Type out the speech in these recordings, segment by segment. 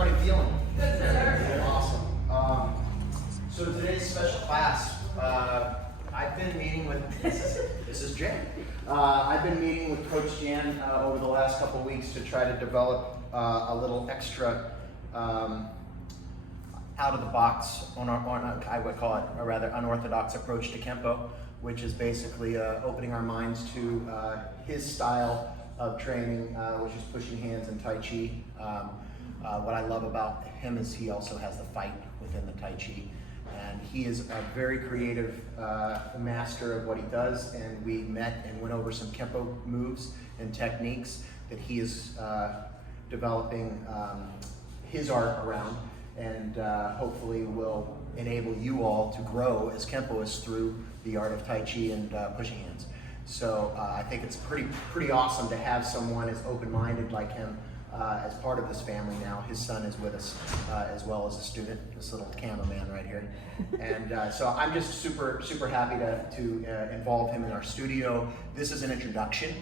everybody feeling? Good, sir. Awesome. So today's special class, I've been meeting with, this is Jan. I've been meeting with Coach Jan over the last couple weeks to try to develop a little extra out of the box, I would call it a rather unorthodox approach to Kenpo, which is basically opening our minds to his style of training, which is pushing hands and Tai Chi. What I love about him is he also has the fight within the Tai Chi. And he is a very creative master of what he does, and we met and went over some Kenpo moves and techniques that he is developing his art around, and hopefully will enable you all to grow as Kenpoists through the art of Tai Chi and pushing hands. So I think it's pretty awesome to have someone as open-minded like him as part of this family now. His son is with us as well as a student, this little cameraman right here. And so I'm just super happy to involve him in our studio. This is an introduction,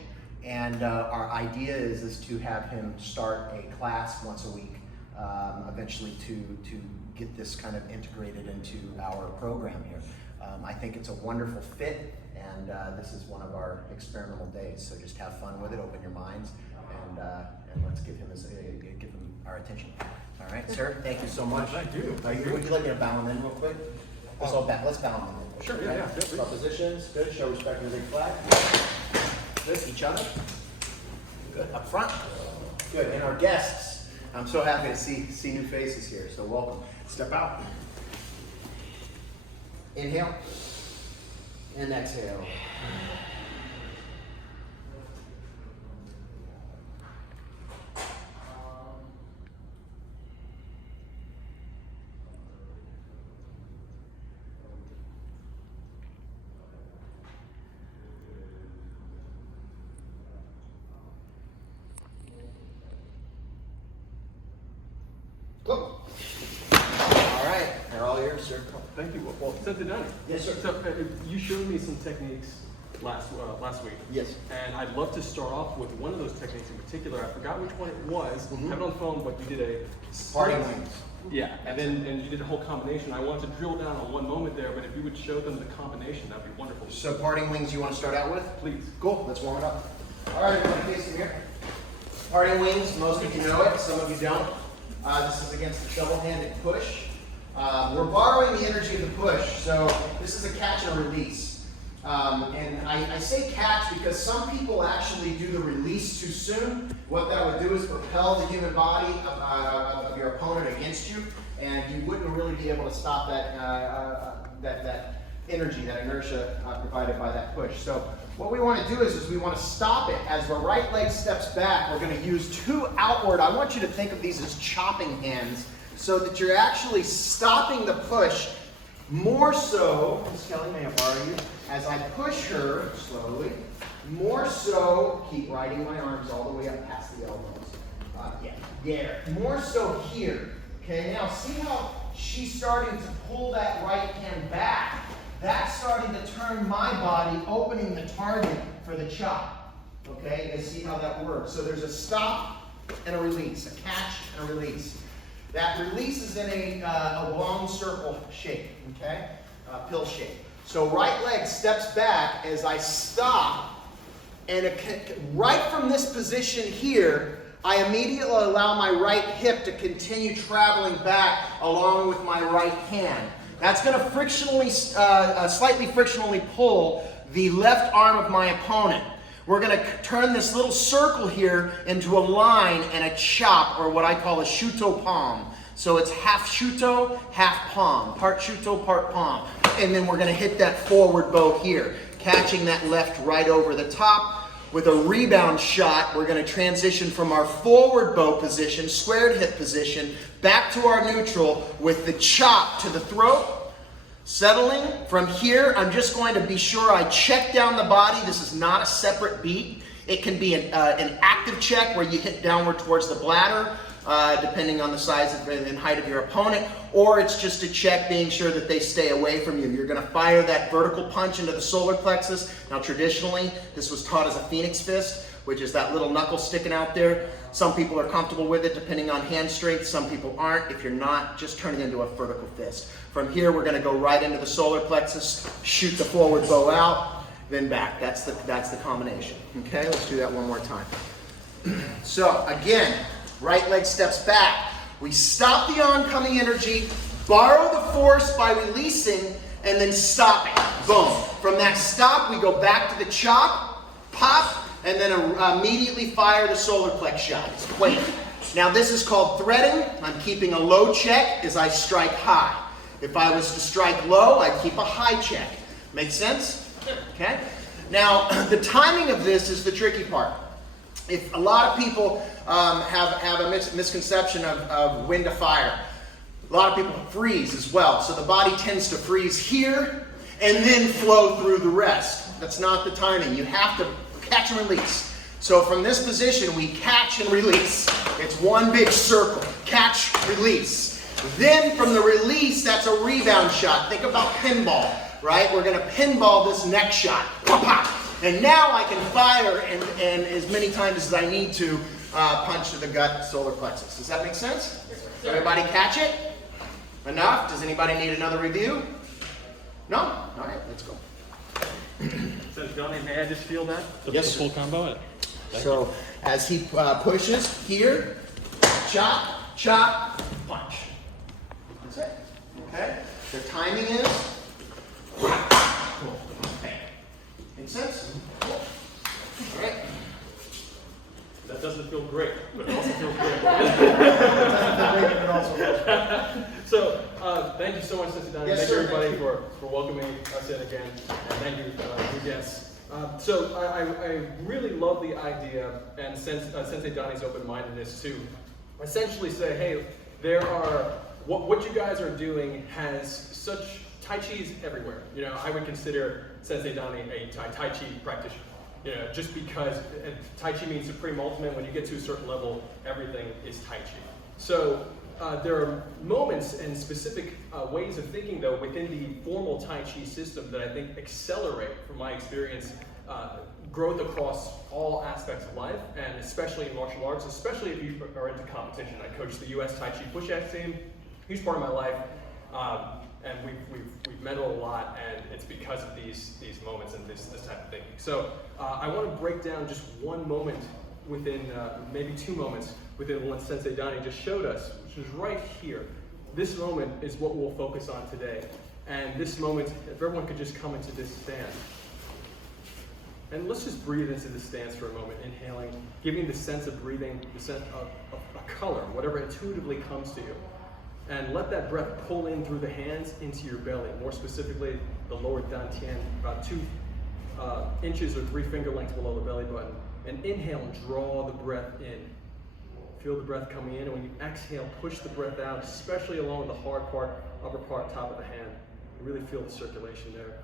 and our idea is to have him start a class once a week, eventually to get this kind of integrated into our program here. I think it's a wonderful fit, and this is one of our experimental days. So just have fun with it, open your minds, and let's give him our attention. All right, sir. Thank you so much. Thank you. Would you like me to bow him in real quick? Let's bow him in. Sure. Okay? Yeah. Our positions. Good. Show respect to the big flag. Good. Each other. Good. Up front. Good. And our guests. I'm so happy to see new faces here. So welcome. Step out. Inhale. And exhale. Go. All right, they're all yours, sir. Thank you. Well, Sensei Donnie. Yes, sir. So you showed me some techniques last week. Yes. And I'd love to start off with one of those techniques in particular. I forgot which one it was. Mm-hmm. I have it on phone, but you did a Parting wings. Yeah, and you did a whole combination. I wanted to drill down on one moment there, but if you would show them the combination, that'd be wonderful. So parting wings you want to start out with? Please. Cool, let's warm it up. All right, everybody face them here. Parting wings, most of you know it, some of you don't. This is against the double-handed push. We're borrowing the energy of the push, so this is a catch and a release. And I say catch because some people actually do the release too soon. What that would do is propel the human body of your opponent against you, and you wouldn't really be able to stop that energy, that inertia provided by that push. So what we want to do is we want to stop it. As the right leg steps back, we're going to use two outward. I want you to think of these as chopping hands, so that you're actually stopping the push more so. Miss Kelly, may I borrow you? As I push her slowly, more so, keep riding my arms all the way up past the elbows. Yeah. More so here. Okay, now see how she's starting to pull that right hand back? That's starting to turn my body, opening the target for the chop. Okay, and see how that works. So there's a stop and a release, a catch and a release. That release is in a long circle shape, okay? Pill shape. So right leg steps back as I stop, and right from this position here, I immediately allow my right hip to continue traveling back along with my right hand. That's going to slightly frictionally pull the left arm of my opponent. We're going to turn this little circle here into a line and a chop, or what I call a shuto palm. So it's half shuto, half palm. Part shuto, part palm. And then we're going to hit that forward bow here, catching that left right over the top. With a rebound shot, we're going to transition from our forward bow position, squared hip position, back to our neutral with the chop to the throat. Settling from here, I'm just going to be sure I check down the body. This is not a separate beat. It can be an active check where you hit downward towards the bladder, depending on the size and height of your opponent, or it's just a check being sure that they stay away from you. You're going to fire that vertical punch into the solar plexus. Now traditionally, this was taught as a phoenix fist, which is that little knuckle sticking out there. Some people are comfortable with it depending on hand strength. Some people aren't. If you're not, just turn it into a vertical fist. From here, we're going to go right into the solar plexus, shoot the forward bow out, then back. That's the combination. Okay, let's do that one more time. So again, right leg steps back. We stop the oncoming energy, borrow the force by releasing, and then stopping. Boom. From that stop, we go back to the chop, pop, and then immediately fire the solar plex shot. Wait. Now this is called threading. I'm keeping a low check as I strike high. If I was to strike low, I'd keep a high check. Make sense? Okay. Now the timing of this is the tricky part. If a lot of people have a misconception of when to fire. A lot of people freeze as well. So the body tends to freeze here and then flow through the rest. That's not the timing. You have to catch and release. So from this position, we catch and release. It's one big circle. Catch, release. Then from the release, that's a rebound shot. Think about pinball, right? We're going to pinball this next shot. Pop, pop. And now I can fire and as many times as I need to punch to the gut solar plexus. Does that make sense? Everybody catch it? Enough? Does anybody need another review? No? All right, let's go. So Donnie, may I just feel that? Yes, the full combo? So as he pushes here, chop, chop, punch. That's it. Okay? The timing is make sense? Cool. All right. That doesn't feel great, but it also feels great. So, thank you so much, Sensei Donnie. Yes, thank sir. you, everybody, for welcoming us in again. And thank you, your guests. So, I really love the idea, and Sensei Donnie's open-mindedness to essentially say, hey, there are, what you guys are doing has such, Tai Chi's everywhere. You know, I would consider Sensei Donnie a Tai Chi practitioner. You know, just because Tai Chi means supreme ultimate, when you get to a certain level, everything is Tai Chi. So there are moments and specific ways of thinking, though, within the formal Tai Chi system that I think accelerate, from my experience, growth across all aspects of life, and especially in martial arts, especially if you are into competition. I coach the U.S. Tai Chi push-axe team, huge part of my life. And we've medaled a lot, and it's because of these moments and this type of thinking. So I want to break down just one moment within, maybe 2 moments within what Sensei Donnie just showed us, which is right here. This moment is what we'll focus on today. And this moment, if everyone could just come into this stance. And let's just breathe into this stance for a moment, inhaling, giving the sense of breathing, the sense of a color, whatever intuitively comes to you. And let that breath pull in through the hands into your belly, more specifically the lower dantian, about 2 inches or 3 finger lengths below the belly button. And inhale and draw the breath in. Feel the breath coming in, and when you exhale, push the breath out, especially along the hard part, upper part, top of the hand. You really feel the circulation there.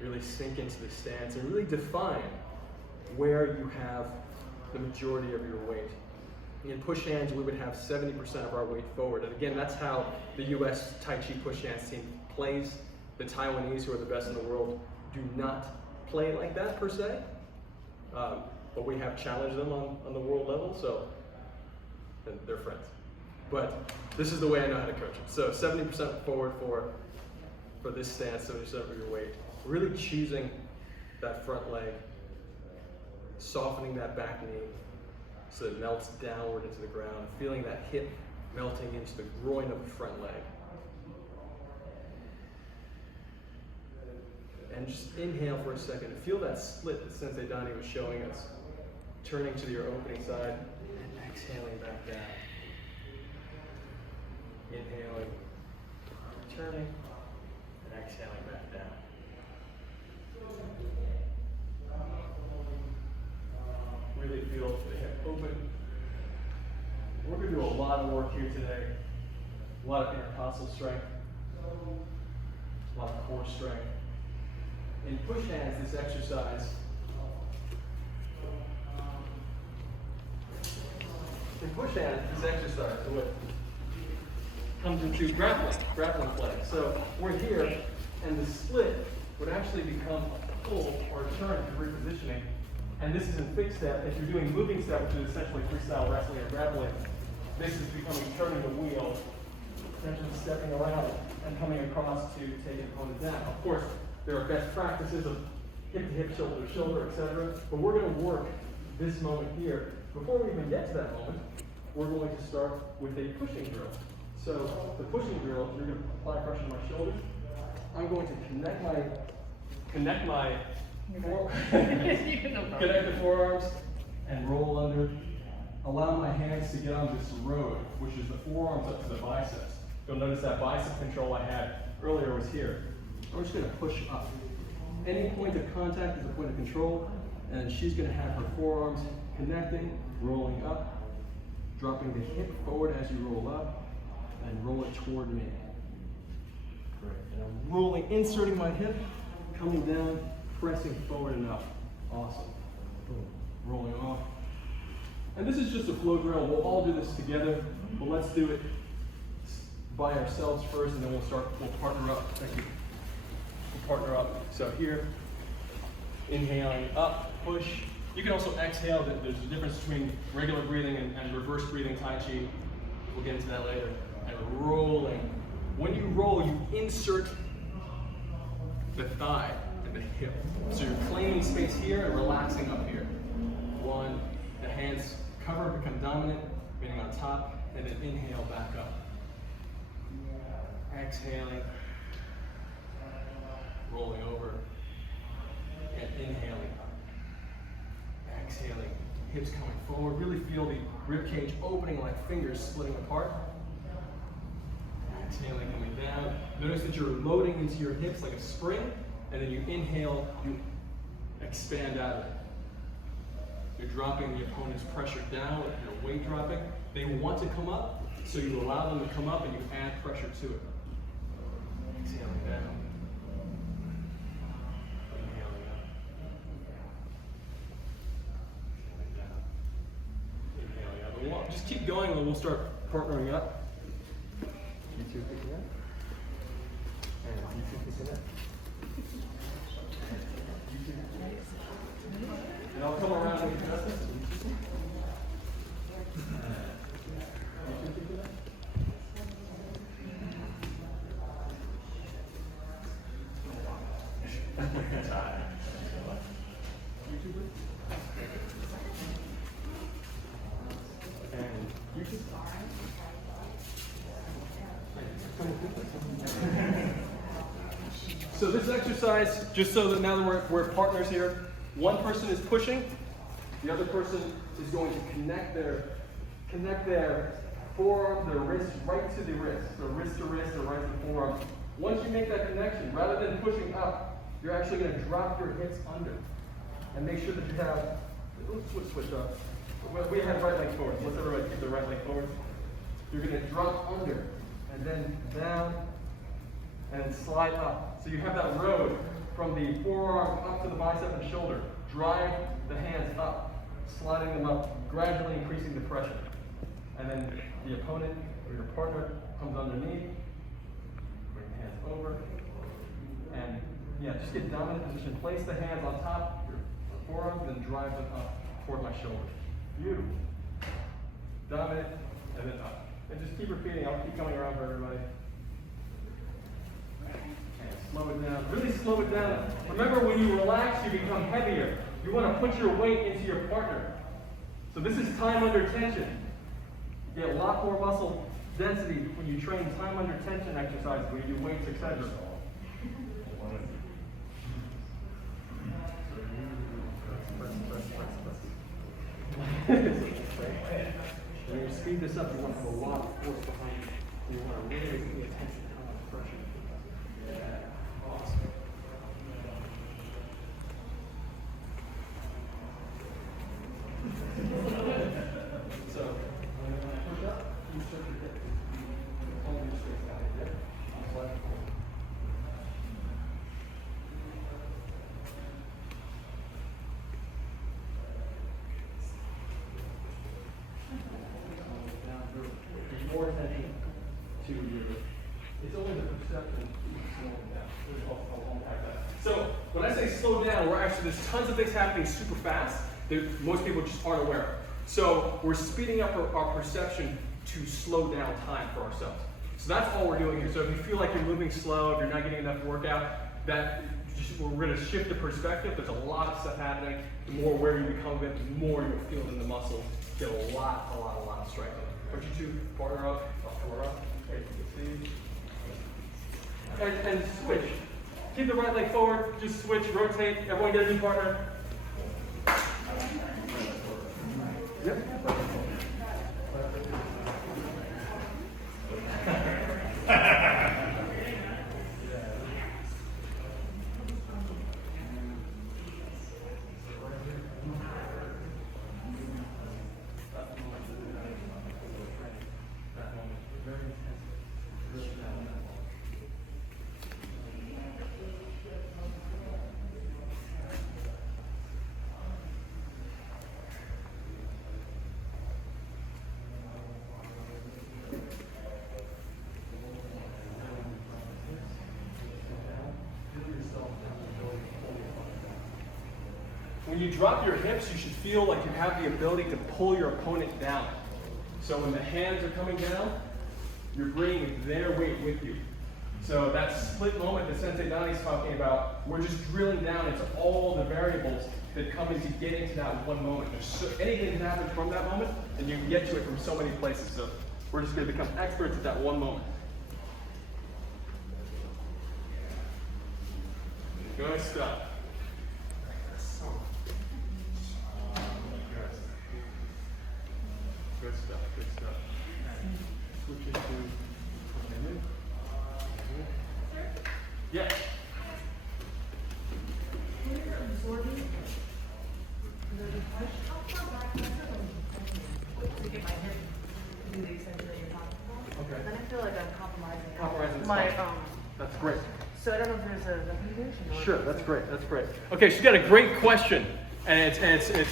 Really sink into the stance and really define where you have the majority of your weight. In push hands, we would have 70% of our weight forward. And again, that's how the U.S. Tai Chi push hands team plays. The Taiwanese, who are the best in the world, do not play like that per se. But we have challenged them on the world level, so they're friends. But this is the way I know how to coach them. So 70% forward for this stance, 70% of your weight. Really choosing that front leg, softening that back knee so it melts downward into the ground, feeling that hip melting into the groin of the front leg. And just inhale for a second and feel that split that Sensei Donnie was showing us, turning to your opening side and exhaling back down. Inhaling, turning, and exhaling back down. Really feel the hip open. We're going to do a lot of work here today. A lot of intercostal strength, a lot of core strength. In push hands, this exercise what comes into grappling play. So we're here, and the split would actually become a pull or turn to repositioning. And this is in fixed step. If you're doing moving step, which is essentially freestyle wrestling or grappling, this is becoming turning the wheel, essentially stepping around and coming across to take an opponent down. Of course, there are best practices of hip to hip, shoulder to shoulder, etc. But we're going to work this moment here. Before we even get to that moment, we're going to start with a pushing drill. So the pushing drill, you're going to apply pressure to my shoulders. I'm going to connect the forearms and roll under. Allow my hands to get on this road, which is the forearms up to the biceps. You'll notice that bicep control I had earlier was here. I'm just going to push up. Any point of contact is a point of control, and she's going to have her forearms connecting, rolling up, dropping the hip forward as you roll up, and roll it toward me. Great. And I'm rolling, inserting my hip, coming down, pressing forward and up. Awesome. Boom. Rolling off. And this is just a flow drill. We'll all do this together, but let's do it by ourselves first, and then we'll partner up. Thank you. We'll partner up. So here, inhaling up, push. You can also exhale. There's a difference between regular breathing and reverse breathing Tai Chi. We'll get into that later. And rolling. When you roll, you insert the thigh and the hip. So you're claiming space here and relaxing up here. One, the hands cover, become dominant, meaning on top, and then inhale back up. Exhaling, rolling over, and inhaling up. Exhaling, hips coming forward. Really feel the rib cage opening like fingers splitting apart. Exhaling, coming down. Notice that you're loading into your hips like a spring, and then you inhale, you expand out of it. You're dropping the opponent's pressure down with your weight dropping. They want to come up, so you allow them to come up and you add pressure to it. Exhaling down. Inhaling up. Exhaling down. Inhaling up. And we'll just keep going and we'll start partnering up. You two picking up. And you two picking up. You two picking up. And I'll come around with adjustments. So this exercise, just so that now that we're partners here, one person is pushing, the other person is going to connect their forearm, their wrist right to the wrist. So wrist to wrist or right to forearm. Once you make that connection, rather than pushing up, you're actually going to drop your hips under. And make sure that you have, switch up. We have right leg forward. Let's everybody keep the right leg forward. You're going to drop under, and then down, and then slide up. So you have that road from the forearm up to the bicep and shoulder. Drive the hands up, sliding them up, gradually increasing the pressure. And then the opponent or your partner comes underneath, bring the hands over, and yeah, just get dominant position. Place the hands on top, your forearm, then drive them up toward my shoulder. Beautiful. Dominant, and then up. And just keep repeating. I'll keep coming around for everybody. And slow it down. Really slow it down. Remember, when you relax, you become heavier. You want to put your weight into your partner. So this is time under tension. You get a lot more muscle density when you train time under tension exercises, when you do weights, etc. When you speed this up, you want to have a lot of force behind you. You want to really pay attention to how much pressure. Yeah. Awesome. So, when I push up, you start to get hold your space out here. More attention to your, it's only the perception of slowing down. I'll unpack that. So when I say slow down, there's tons of things happening super fast that most people just aren't aware of. So we're speeding up our perception to slow down time for ourselves. So that's all we're doing here. So if you feel like you're moving slow, if you're not getting enough workout, we're going to shift the perspective. There's a lot of stuff happening. The more aware you become of it, the more you'll feel in the muscles. Get a lot of strength. Put your two partner up, four up. Okay, you can see. And switch. Keep the right leg forward. Just switch, rotate. Everyone get a new partner. Yep. When you drop your hips, you should feel like you have the ability to pull your opponent down. So when the hands are coming down, you're bringing their weight with you. So that split moment that Sensei Donnie's talking about, we're just drilling down into all the variables that come into getting to that one moment. Anything can happen from that moment, and you can get to it from so many places. So we're just going to become experts at that one moment. Good stuff. Good stuff. Switch it to yeah. When you're absorbing the push, how far back to get my hip to do the extension that you're talking about? Okay. Then I feel like I'm compromising. Compromising my That's great. So I don't know if there's a recommendation. Sure, that's great. Okay, she's got a great question, and it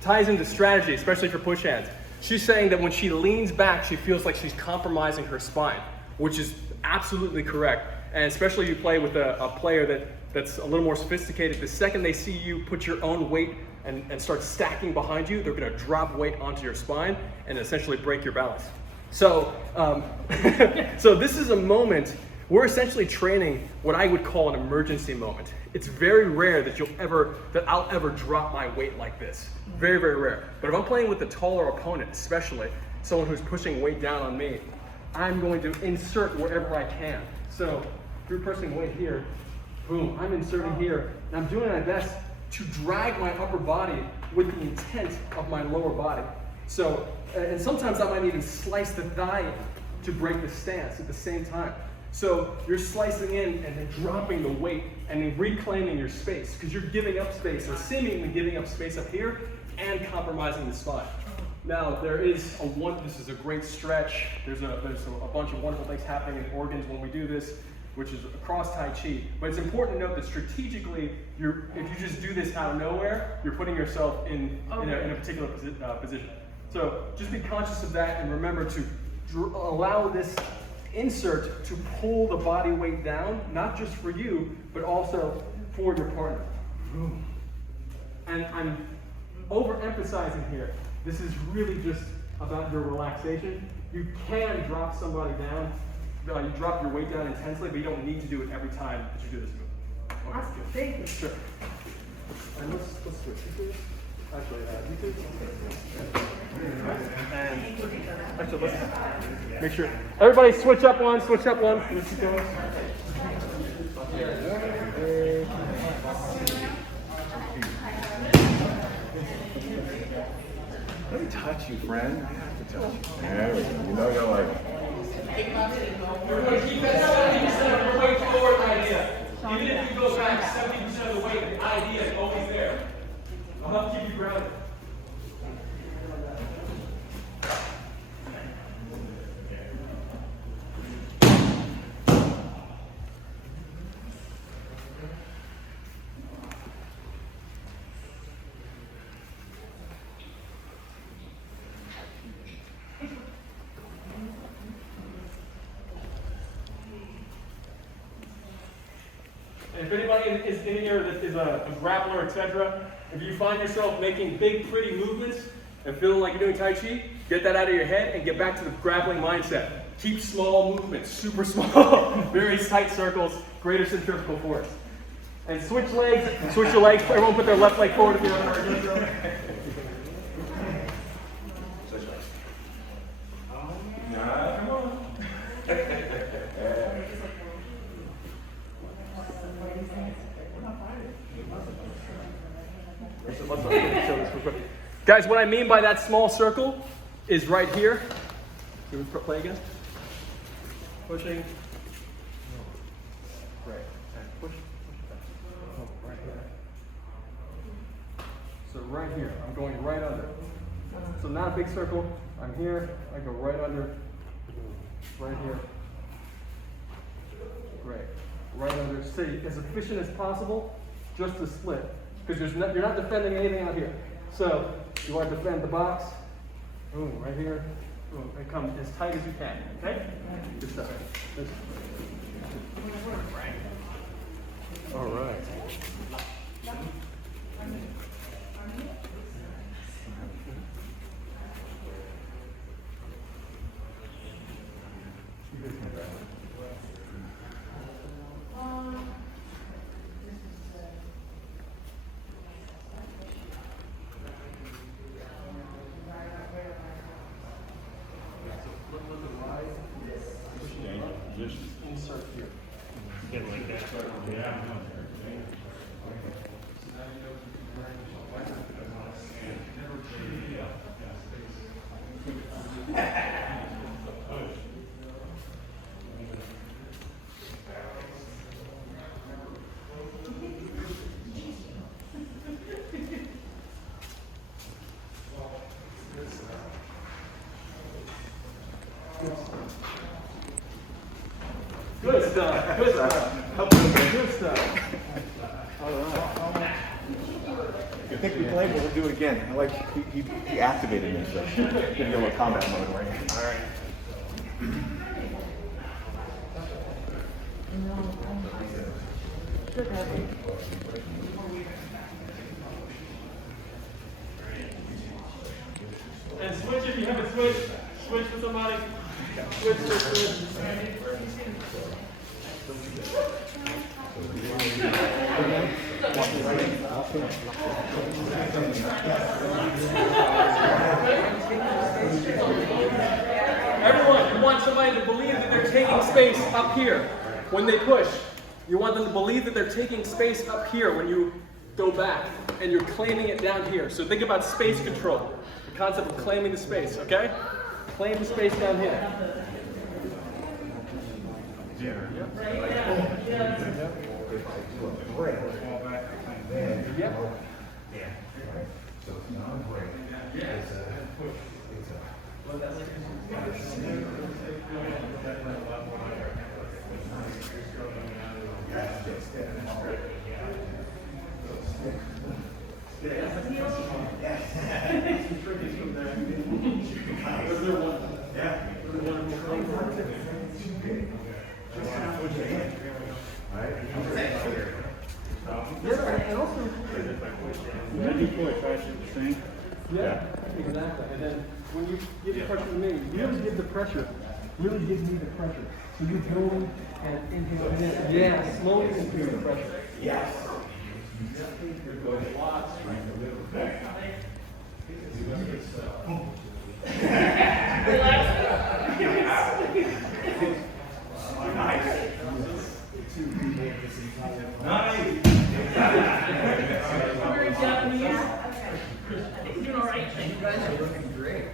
ties into strategy, especially for push hands. She's saying that when she leans back, she feels like she's compromising her spine, which is absolutely correct. And especially if you play with a player that's a little more sophisticated, the second they see you put your own weight and start stacking behind you, they're going to drop weight onto your spine and essentially break your balance. So, so this is a moment, we're essentially training what I would call an emergency moment. It's very rare that I'll ever drop my weight like this. Very, very rare. But if I'm playing with a taller opponent, especially someone who's pushing weight down on me, I'm going to insert wherever I can. So if you're pressing weight here, boom, I'm inserting here, and I'm doing my best to drag my upper body with the intent of my lower body. So, and sometimes I might even slice the thigh in to break the stance at the same time. So you're slicing in and then dropping the weight and then reclaiming your space, because you're giving up space, or seemingly giving up space up here and compromising the spine. Now this is a great stretch. There's a bunch of wonderful things happening in organs when we do this, which is across Tai Chi. But it's important to note that strategically, if you just do this out of nowhere, you're putting yourself in a particular position. So just be conscious of that, and remember to allow this insert to pull the body weight down, not just for you, but also for your partner. And I'm overemphasizing here. This is really just about your relaxation. You can drop somebody down. You drop your weight down intensely, but you don't need to do it every time that you do this move. Okay. Awesome. Thank you. Sure. And let's switch. Actually, you could. And actually, let's make sure everybody switch up one. Let's keep going. Let me touch you, friend. I have to touch you. There we go. You know you're like. We're going to keep that 70% of the weight forward idea. Even if you go back 70% of the weight, the idea is always there. I'll help keep you grounded. And if anybody is in here that is a grappler, etc., if you find yourself making big, pretty movements and feeling like you're doing Tai Chi, get that out of your head and get back to the grappling mindset. Keep small movements, super small, very tight circles, greater centrifugal force. And switch legs, switch your legs. Everyone put their left leg forward if you're on our Switch legs. Come on. Guys, what I mean by that small circle is right here. Can we play again? Pushing. Right. And push. Oh, right here. So right here, I'm going right under. So not a big circle. I'm here. I go right under. Right here. Great. Right under. Stay as efficient as possible. Just a split. Because you're not defending anything out here. So you want to defend the box. Boom, right here. Boom, and come as tight as you can. Okay? Good stuff. All right. Just Insert here. Get like that. Yeah. Good stuff. Good stuff. Good stuff. All right. I think we played, but we'll do it again. I like he activated me, so give you a little combat mode, right? All right. And switch if you haven't switched. Switch with somebody. Switch. Everyone, you want somebody to believe that they're taking space up here when they push. You want them to believe that they're taking space up here when you go back, and you're claiming it down here. So think about space control, the concept of claiming the space, okay? Claim the space down here. Yep. Yeah, exactly. And then when you give pressure to me, you really give the pressure. Really give me the pressure. So you build and inhale and then, yeah, slowly increase the pressure. Yes. You guys are looking great.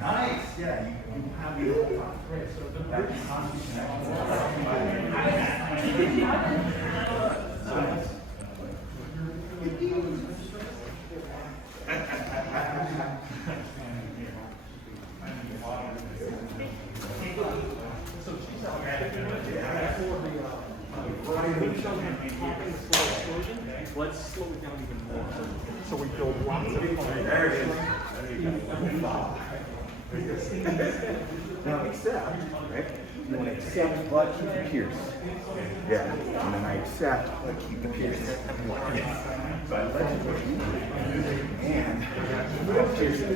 Nice. Yeah, you have the whole time. That conscious Let's slow it down even more. So we build lots of fun. There it is. Now accept, right? You want to accept but keep the pierce. Yeah. And then I accept but keep the pierce. So I let you push me. And pierce it.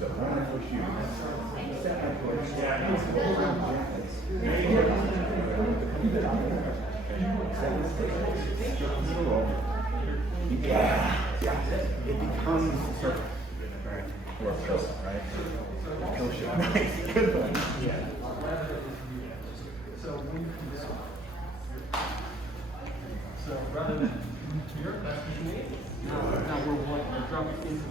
So when I push you, second push. Yeah. It becomes a circle. Right. Or a pill, right? Pill shape. Nice. Good one. Yeah. So rather than here, that's what you need. Now we're dropping into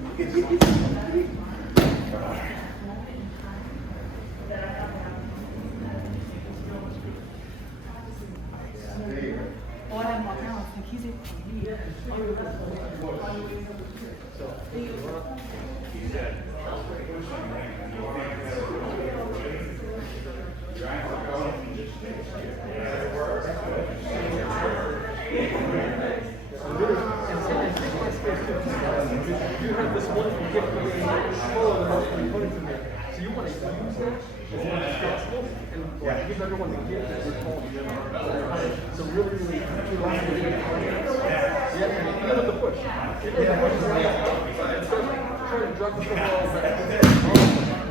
you have this wonderful gift of control of the components in there. So you want to use that as much as possible and give everyone the gift that we're calling. So really, really, yeah, feel the push. Feel the push. Try to drop the football back.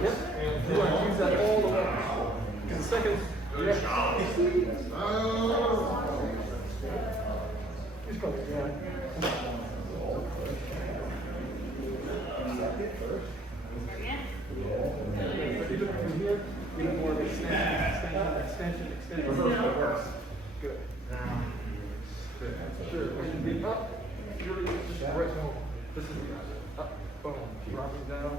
Yep. You want to use that all the way. In seconds, yeah. He's coming, yeah. Get more of extension. Reverse. Good. Good. Sure. And the up, really just right home. This is the up, boom, dropping down.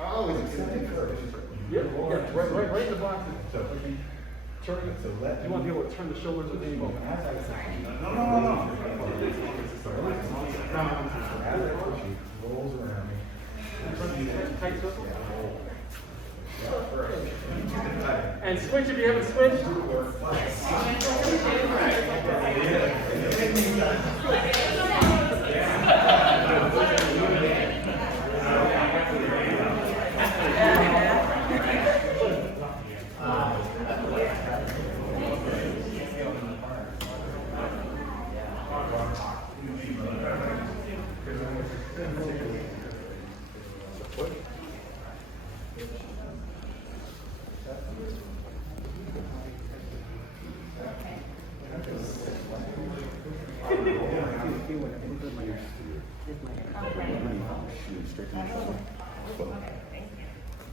Oh, it's accepting first. Yeah, right in the box. Turn it. You want to be able to turn the shoulders at any moment. No. Rolls around me. Tight circle. And switch if you haven't switched.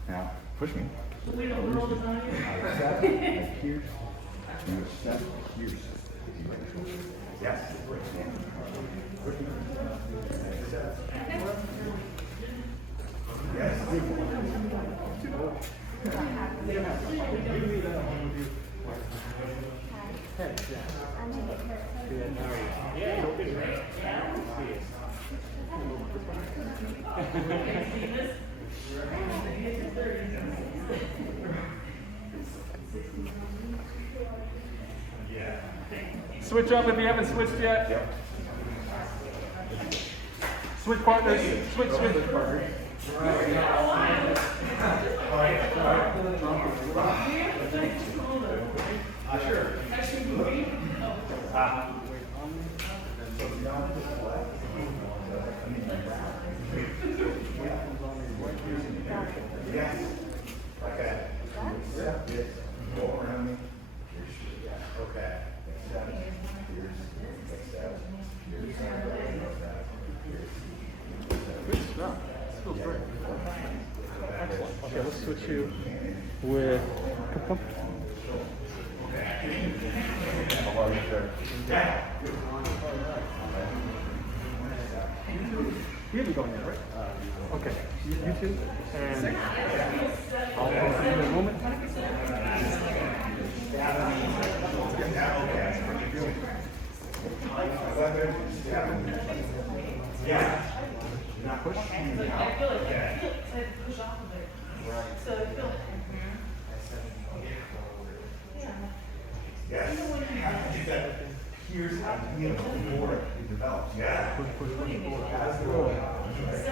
Now, push me. Accept, pierce. You accept, pierce. Yes. Push me. Accept. Yes. Switch up if you haven't switched yet. Yep. Switch partners. Switch partners. Sure. Yes. Okay. Accept it. Go around me. Okay. Accept. Accept. Good stuff. This feels great. Excellent. Okay, let's switch you with Kenpo. You haven't gone yet, right? Okay. You two. And I'll see you in a moment. Yeah. Push. I feel like I push off of it. So I feel Yes. here's how to heal before it develops. Yeah.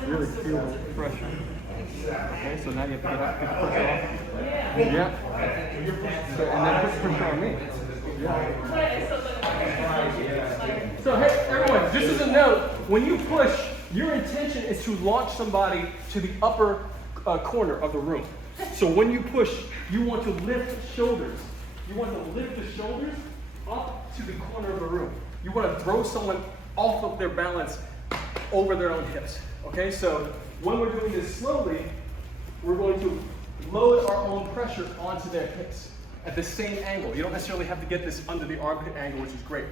Really feel the pressure. Okay, so now you have to get up, get the pressure off. Yeah. So, and then put the pressure on me. Yeah. So hey, everyone, just as a note, when you push, your intention is to launch somebody to the upper corner of the room. So when you push, you want to lift shoulders. You want to lift the shoulders up to the corner of the room. You want to throw someone off of their balance over their own hips. Okay, so when we're doing this slowly, we're going to load our own pressure onto their hips at the same angle. You don't necessarily have to get this under the armpit angle, which is great,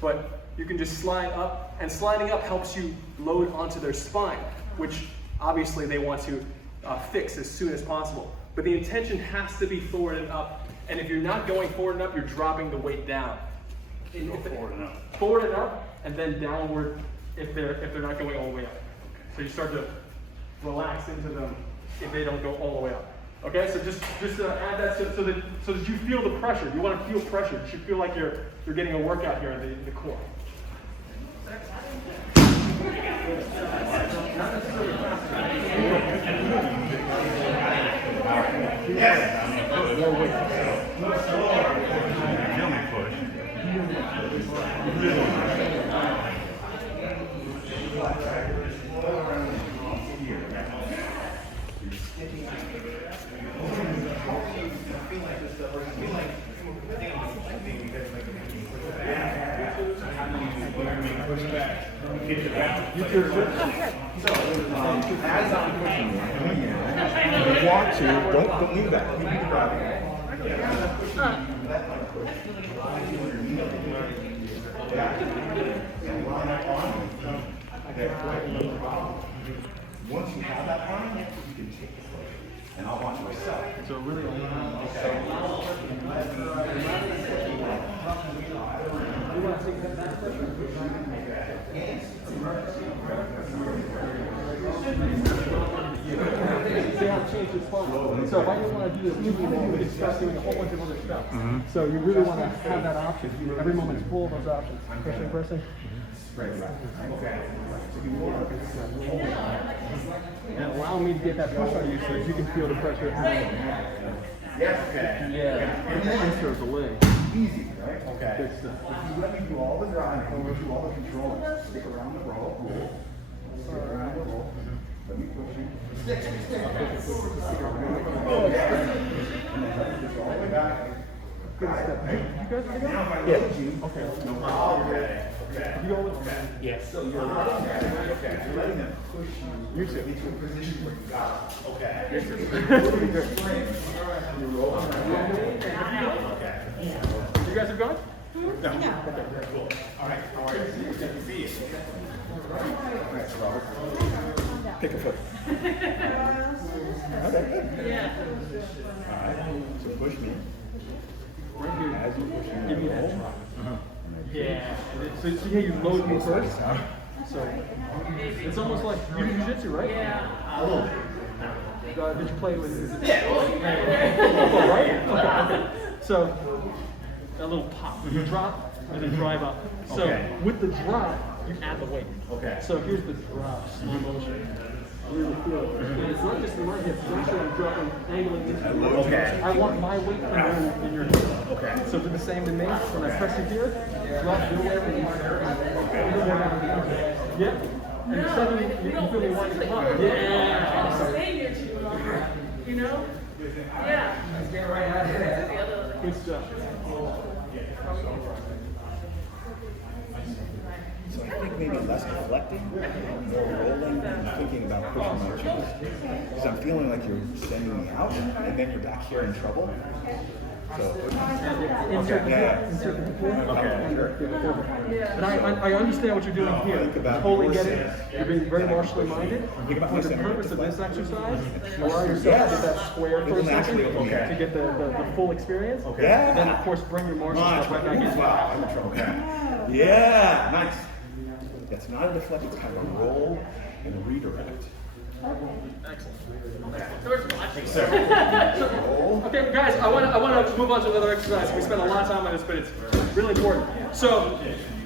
but you can just slide up, and sliding up helps you load onto their spine, which obviously they want to fix as soon as possible. But the intention has to be forward and up, and if you're not going forward and up, you're dropping the weight down. Forward and up. Forward and up, and then downward if they're not going all the way up. So you start to relax into them if they don't go all the way up. Okay, so just add that so that you feel the pressure. You want to feel pressure. You should feel like you're getting a workout here in the core. As I'm pushing you, if you want to, don't lean back. Keep grabbing. Once you have that on, you can take it and I'll watch myself. So really only So if I didn't want to do this, you would expect doing a whole bunch of other stuff. So you really want to have that option. Every moment's full of those options. Pressing. And allow me to get that push on you so that you can feel the pressure. Yes, okay. Yeah. And then insert the leg. Easy, right? Okay. Good stuff. If you let me do all the driving, do all the controlling, stick around the roll, stick around the roll. Let me push you. Stick. And then just all the way back. Good step. You guys are Now if I good? load you, Okay. no problem. Okay. You go with Yes. So you're letting them push you too. into a position where you got it. Okay. You too. You roll on that. Okay. You guys are going? All right. How are you? Good to see you. Thanks, Robert. Pick a foot. Okay. Yeah. All right. So push me. Right here. As you push me, Give me that drop. Yeah. So yeah, you load me first. So it's almost like you do jiu-jitsu, right? Yeah. A little bit. Did you play with? Yeah. Right? Okay. So a little pop. You drop and then drive up. So Okay. with the drop, you add the weight. Okay. So here's the drop, slow motion. Really feel it. And it's not just in my hips, it's actually I'm dropping, angling into the motion. Okay. I want my weight to go in your hips. Okay. So do the same to me. When I press you here, drop, do everything. Yeah. And suddenly you feel me wanting to come up. Yeah. Stay here too long. You know? Yeah. Good stuff. So I think maybe less deflecting, more rolling, and thinking about pushing my chest. Because I'm feeling like you're sending me out, and then you're back here in trouble. So, Insert the yeah. insert the pull. Okay, sure. And I understand what you're doing here. Think about Totally your get it. sense. You're being very martially minded. Think about For my the center purpose of this deflect. exercise, allow yourself to Yes. get that square It for a will second naturally open me up. to get the full experience. Okay. Yeah. And then of course bring your martial stuff right back in. Wow, I'm in trouble. Okay. Yeah, nice. That's not a deflect, it's kind of a roll and a redirect. Excellent. So, roll. Okay, guys, I want to move on to another exercise. We spent a lot of time on this, but it's really important. So,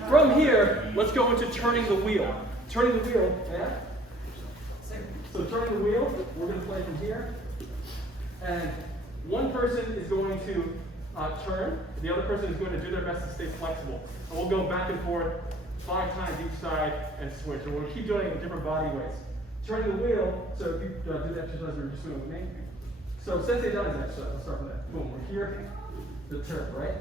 From here, let's go into turning the wheel. Turning the wheel, yeah? So turning the wheel, we're going to play from here. And one person is going to turn, the other person is going to do their best to stay flexible. And we'll go back and forth 5 times each side and switch. And we'll keep doing it in different body weights. Turning the wheel, so if you do the exercise we're just doing with me. So Sensei Donnie's exercise, let's start with that. Boom, we're here, the turn, right?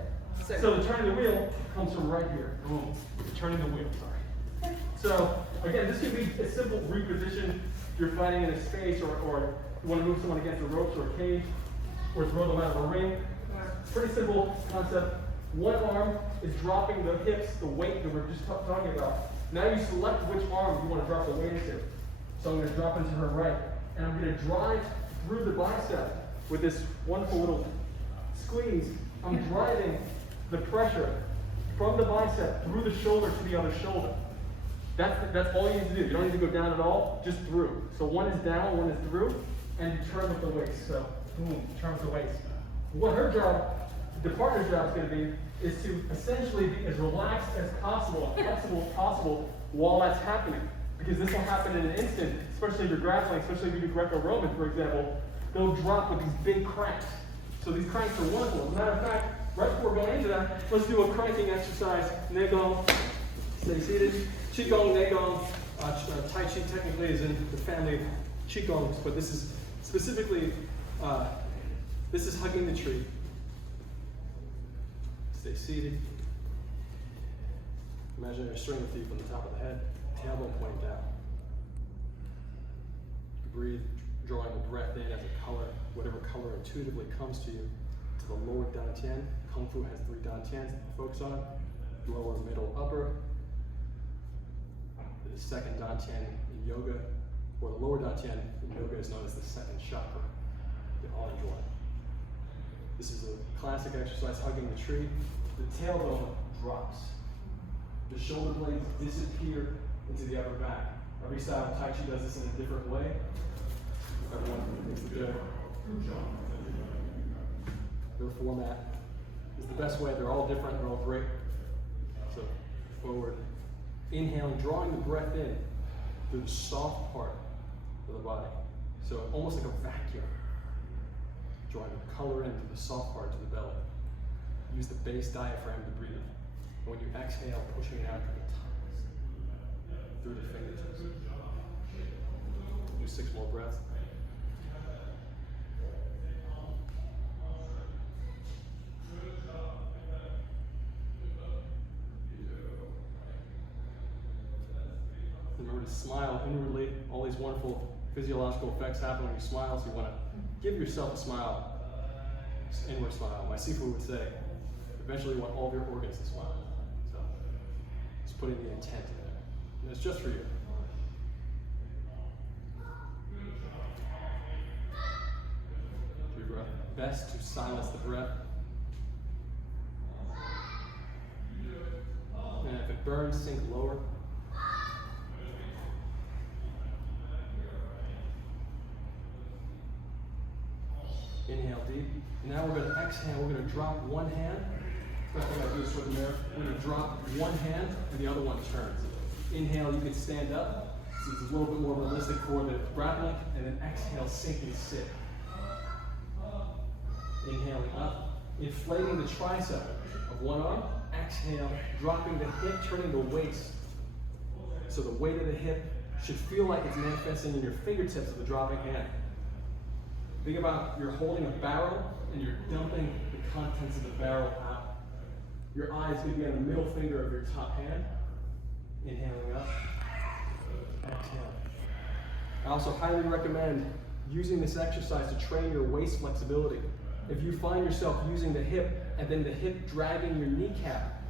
So the turning the wheel comes from right here. Boom, turning the wheel, sorry. So again, this could be a simple reposition. You're fighting in a space or you want to move someone against the ropes or a cage or throw them out of a ring. Pretty simple concept. One arm is dropping the hips, the weight that we're just talking about. Now you select which arm you want to drop the weight into. So I'm going to drop into her right. And I'm going to drive through the bicep with this wonderful little squeeze. I'm driving the pressure from the bicep through the shoulder to the other shoulder. That's all you need to do. You don't need to go down at all, just through. So one is down, one is through, and you turn with the waist. So boom, turn with the waist. What her job, the partner's job is going to be, is to essentially be as relaxed as possible, as flexible as possible while that's happening. Because this will happen in an instant, especially if you're grappling, especially if you do Greco-Roman, for example. They'll drop with these big cranks. So these cranks are wonderful. As a matter of fact, right before going into that, let's do a cranking exercise. Negong, stay seated. Qigong, Negong, Tai Chi technically is in the family of Qigongs, but this is specifically, this is hugging the tree. Stay seated. Imagine you're string with you from the top of the head, tailbone pointing down. Breathe, drawing the breath in as a color, whatever color intuitively comes to you, to the lower dantian. Kung Fu has 3 dantians that you focus on: lower, middle, upper. The second dantian in yoga, or the lower dantian in yoga, is known as the second chakra, the orange one. This is a classic exercise, hugging the tree. The tailbone drops. The shoulder blades disappear into the upper back. Every style of Tai Chi does this in a different way. Everyone makes the joke. Their format is the best way. They're all different, they're all great. So forward. Inhaling, drawing the breath in through the soft part of the body. So almost like a vacuum. Drawing the color in through the soft part to the belly. Use the base diaphragm to breathe. And when you exhale, pushing it out through the fingertips. Do 6 more breaths. Remember to smile inwardly. All these wonderful physiological effects happen when you smile, so you want to give yourself a smile, an inward smile. My Sifu would say, eventually you want all of your organs to smile. So, just putting the intent in there. And it's just for you. Deep breath. Best to silence the breath. And if it burns, sink lower. Inhale deep. Now we're going to exhale. We're going to drop one hand. First thing I do is with the mirror. We're going to drop one hand and the other one turns. Inhale, you can stand up. So it's a little bit more realistic for the grappling. And then exhale, sink and sit. Inhaling up. Inflating the tricep of one arm. Exhale, dropping the hip, turning the waist. So the weight of the hip should feel like it's manifesting in your fingertips of the dropping hand. Think about you're holding a barrel and you're dumping the contents of the barrel out. Your eyes could be on the middle finger of your top hand. Inhaling up. Exhale. I also highly recommend using this exercise to train your waist flexibility. If you find yourself using the hip and then the hip dragging your kneecap,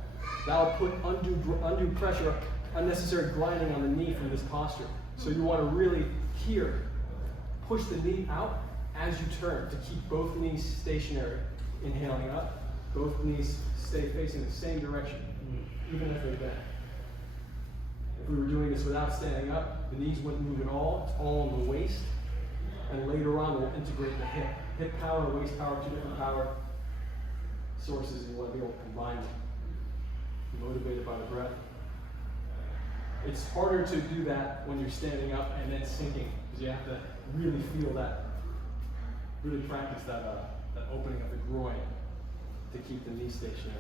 that'll put undue pressure, unnecessary grinding on the knee from this posture. So you want to really here push the knee out as you turn to keep both knees stationary. Inhaling up, both knees stay facing the same direction, even if they're bent. If we were doing this without standing up, the knees wouldn't move at all. It's all on the waist. And later on, we'll integrate the hip. Hip power, waist power, 2 different power sources, and you want to be able to combine them. motivated by the breath. It's harder to do that when you're standing up and then sinking, because you have to really feel that, really practice that, that opening of the groin to keep the knee stationary.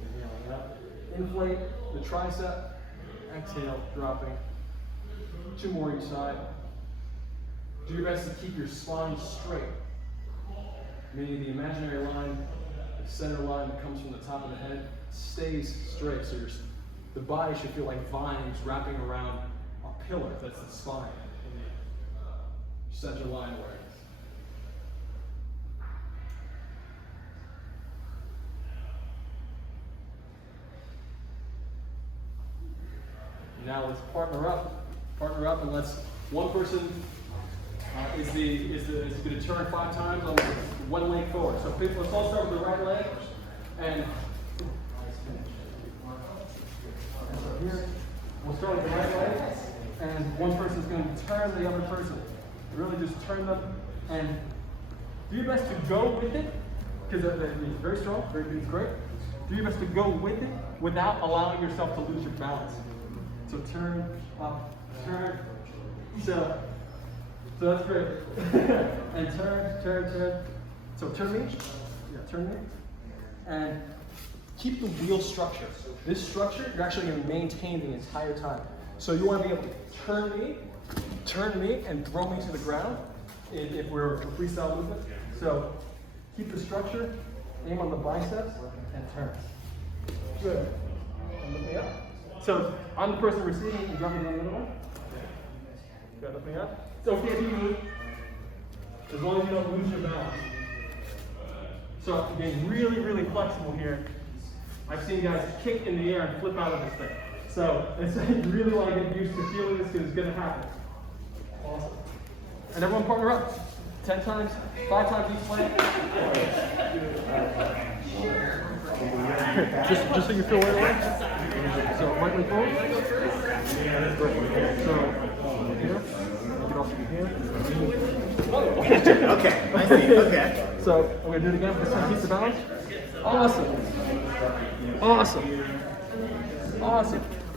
Inhaling up. Inflate the tricep. Exhale, dropping. 2 more each side. Do your best to keep your spine straight. Meaning the imaginary line, the center line that comes from the top of the head, stays straight. So the body should feel like vines wrapping around a pillar. That's the spine. And the center line where it is. Now let's partner up, and let's, one person is going to turn 5 times on one leg forward. So let's all start with the right leg, and here, we'll start with the right leg, and one person is going to turn the other person. Really just turn them, and do your best to go with it, because it's very strong, it's great. Do your best to go with it without allowing yourself to lose your balance. So turn, up, turn. So that's great. And turn. So turn me. Yeah, turn me. And keep the wheel structure. This structure, you're actually going to maintain the entire time. So you want to be able to turn me, and throw me to the ground if we're a freestyle movement. So keep the structure, aim on the biceps, and turn. Good. And lift me up. So I'm the person receiving, and jumping on the other one. Good, lift me up. It's okay if you move, as long as you don't lose your balance. So again, really, really flexible here. I've seen guys kick in the air and flip out of this thing. So you really want to get used to feeling this because it's going to happen. Awesome. And everyone partner up. 10 times, 5 times each leg. Just so you feel right away. So right leg forward. So here. Get off your hand. Okay, I see. Okay. So we're going to do it again. This time keep the balance. Awesome.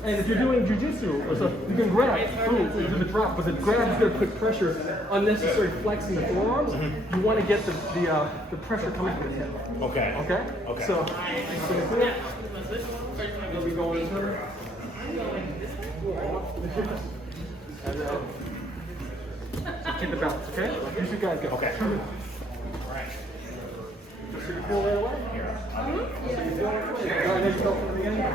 And if you're doing jiu-jitsu or something, you can grab, do the drop, but the grab is going to put pressure, unnecessary flex in the forearms. You want to get the pressure coming from the hip. Okay. Okay? Okay. So we go into it. And keep the balance, okay? You two guys go. Okay. So you feel right away? So you feel right away? All right, let's go from the beginning.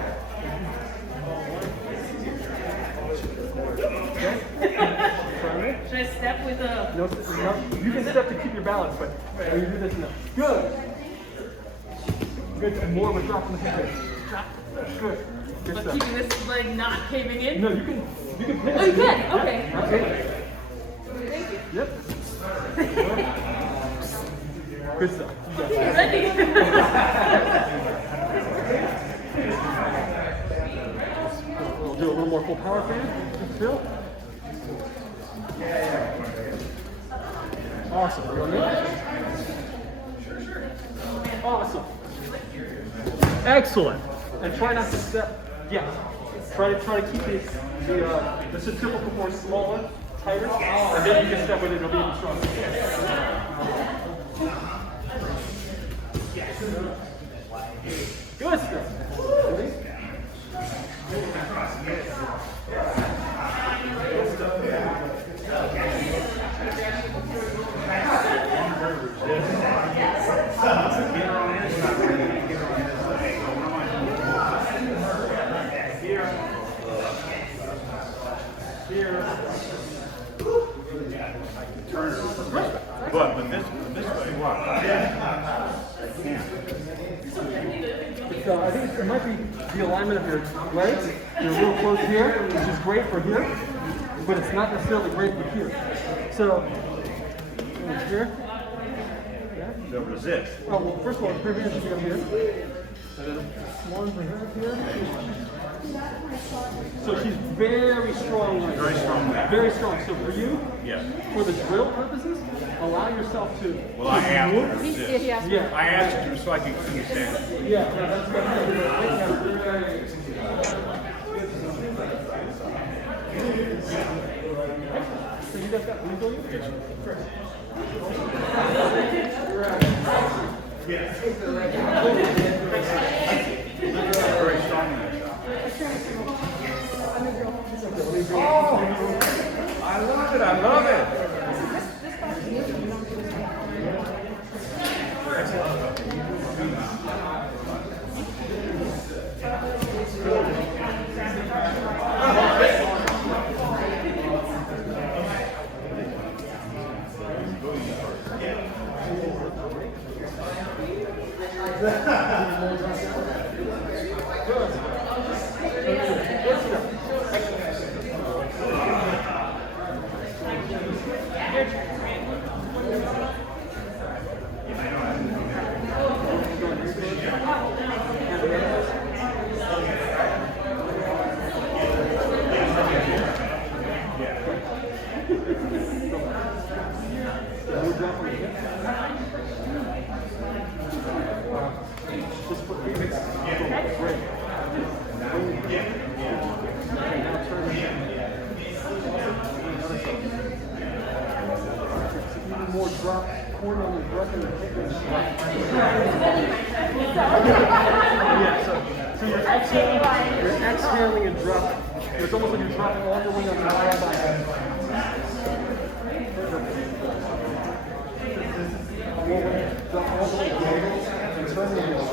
Okay? Should I step with a... No, you can step to keep your balance, but you do this now. Good. And more of a drop in the hip. Good. Good But stuff. keeping this leg not caving in? No, you can pivot. Oh, you can? Okay. Yeah, absolutely. Thank you. Yep. Good stuff. Ready? We'll do a little more full power for you. Feel? Awesome. You want me? Awesome. Excellent. And try not to step. Yeah. Try to keep the centrifugal force smaller, tighter, and then you can step with it. It'll be even stronger. Good stuff. Ready? But this way, what? So I think it might be the alignment of your legs. You're a little close here, which is great for here, but it's not necessarily great for here. So here. Yeah. They'll resist. Oh, well, first of all, the previous should be up here. And then one for here. So she's very strong right Very now. strong there. Very strong. So for you, Yes. for the drill purposes, allow yourself to. Well, I am. Yeah. I asked you so I can understand. Yeah, that's so you guys got legal? Very strong there. Oh, I love it. I love it. More drop, corner on the breath and the yeah, so you're exhaling and dropping. It's almost like you're dropping all the way on the right side. Drop all the way down and turn the wheel.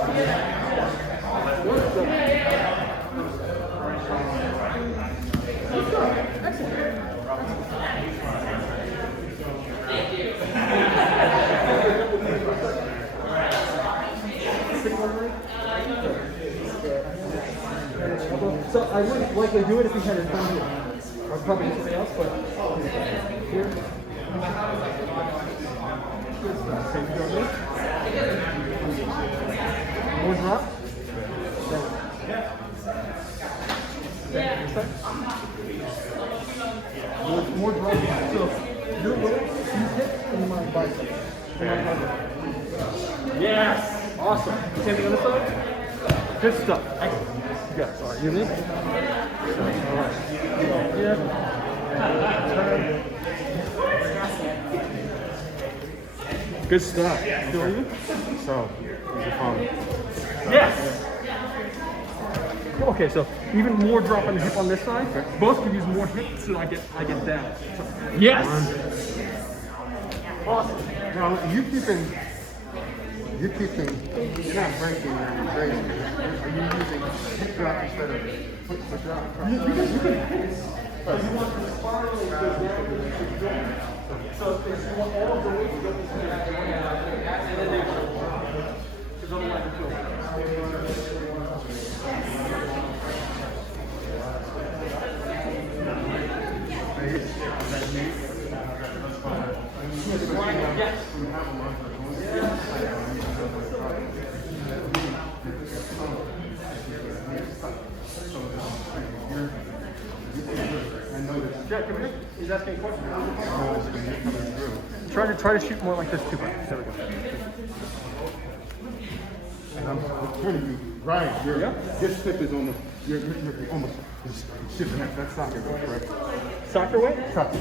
Excellent. So I wouldn't likely do it if you had it done here. Or probably something else, but here. More drop. Down. More drop. So your weight, you hit in my bicep. Yes! Awesome. Same thing on the side? Good stuff. Excellent. You got it. All right, you leave? All right. Yeah. Good stuff. Feel you? So, here's your phone. Yes! Okay, so even more drop on the hip on this side. Both could use more hip so I get down. So, yes! Awesome. Now, you're not breaking, you're raising. Are you using hip drop instead of foot drop? You can hit it. So you want to spiral and go down to the joint. So if you want all of the weight to go into the joint, and then they go. Because otherwise it's going. Yes. Jack, come here. He's asking a question. Try to shoot more like this too. There we go. And I'm telling you, right, this hip is almost, you're almost shifting that soccer weight, correct? Soccer weight? Soccer.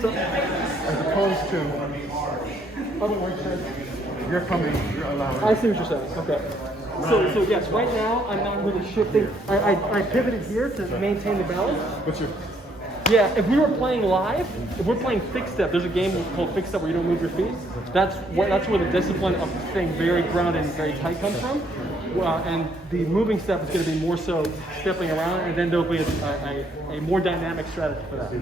So, As opposed to other weights that you're allowing. I see what you're saying. Okay. So yes, right now I'm not really shifting. I pivoted here to maintain the balance. But you're, Yeah, if we were playing live, if we're playing fixed step, there's a game called fixed step where you don't move your feet. That's where the discipline of staying very grounded and very tight comes from. And the moving step is going to be more so stepping around, and then there'll be a more dynamic strategy for that.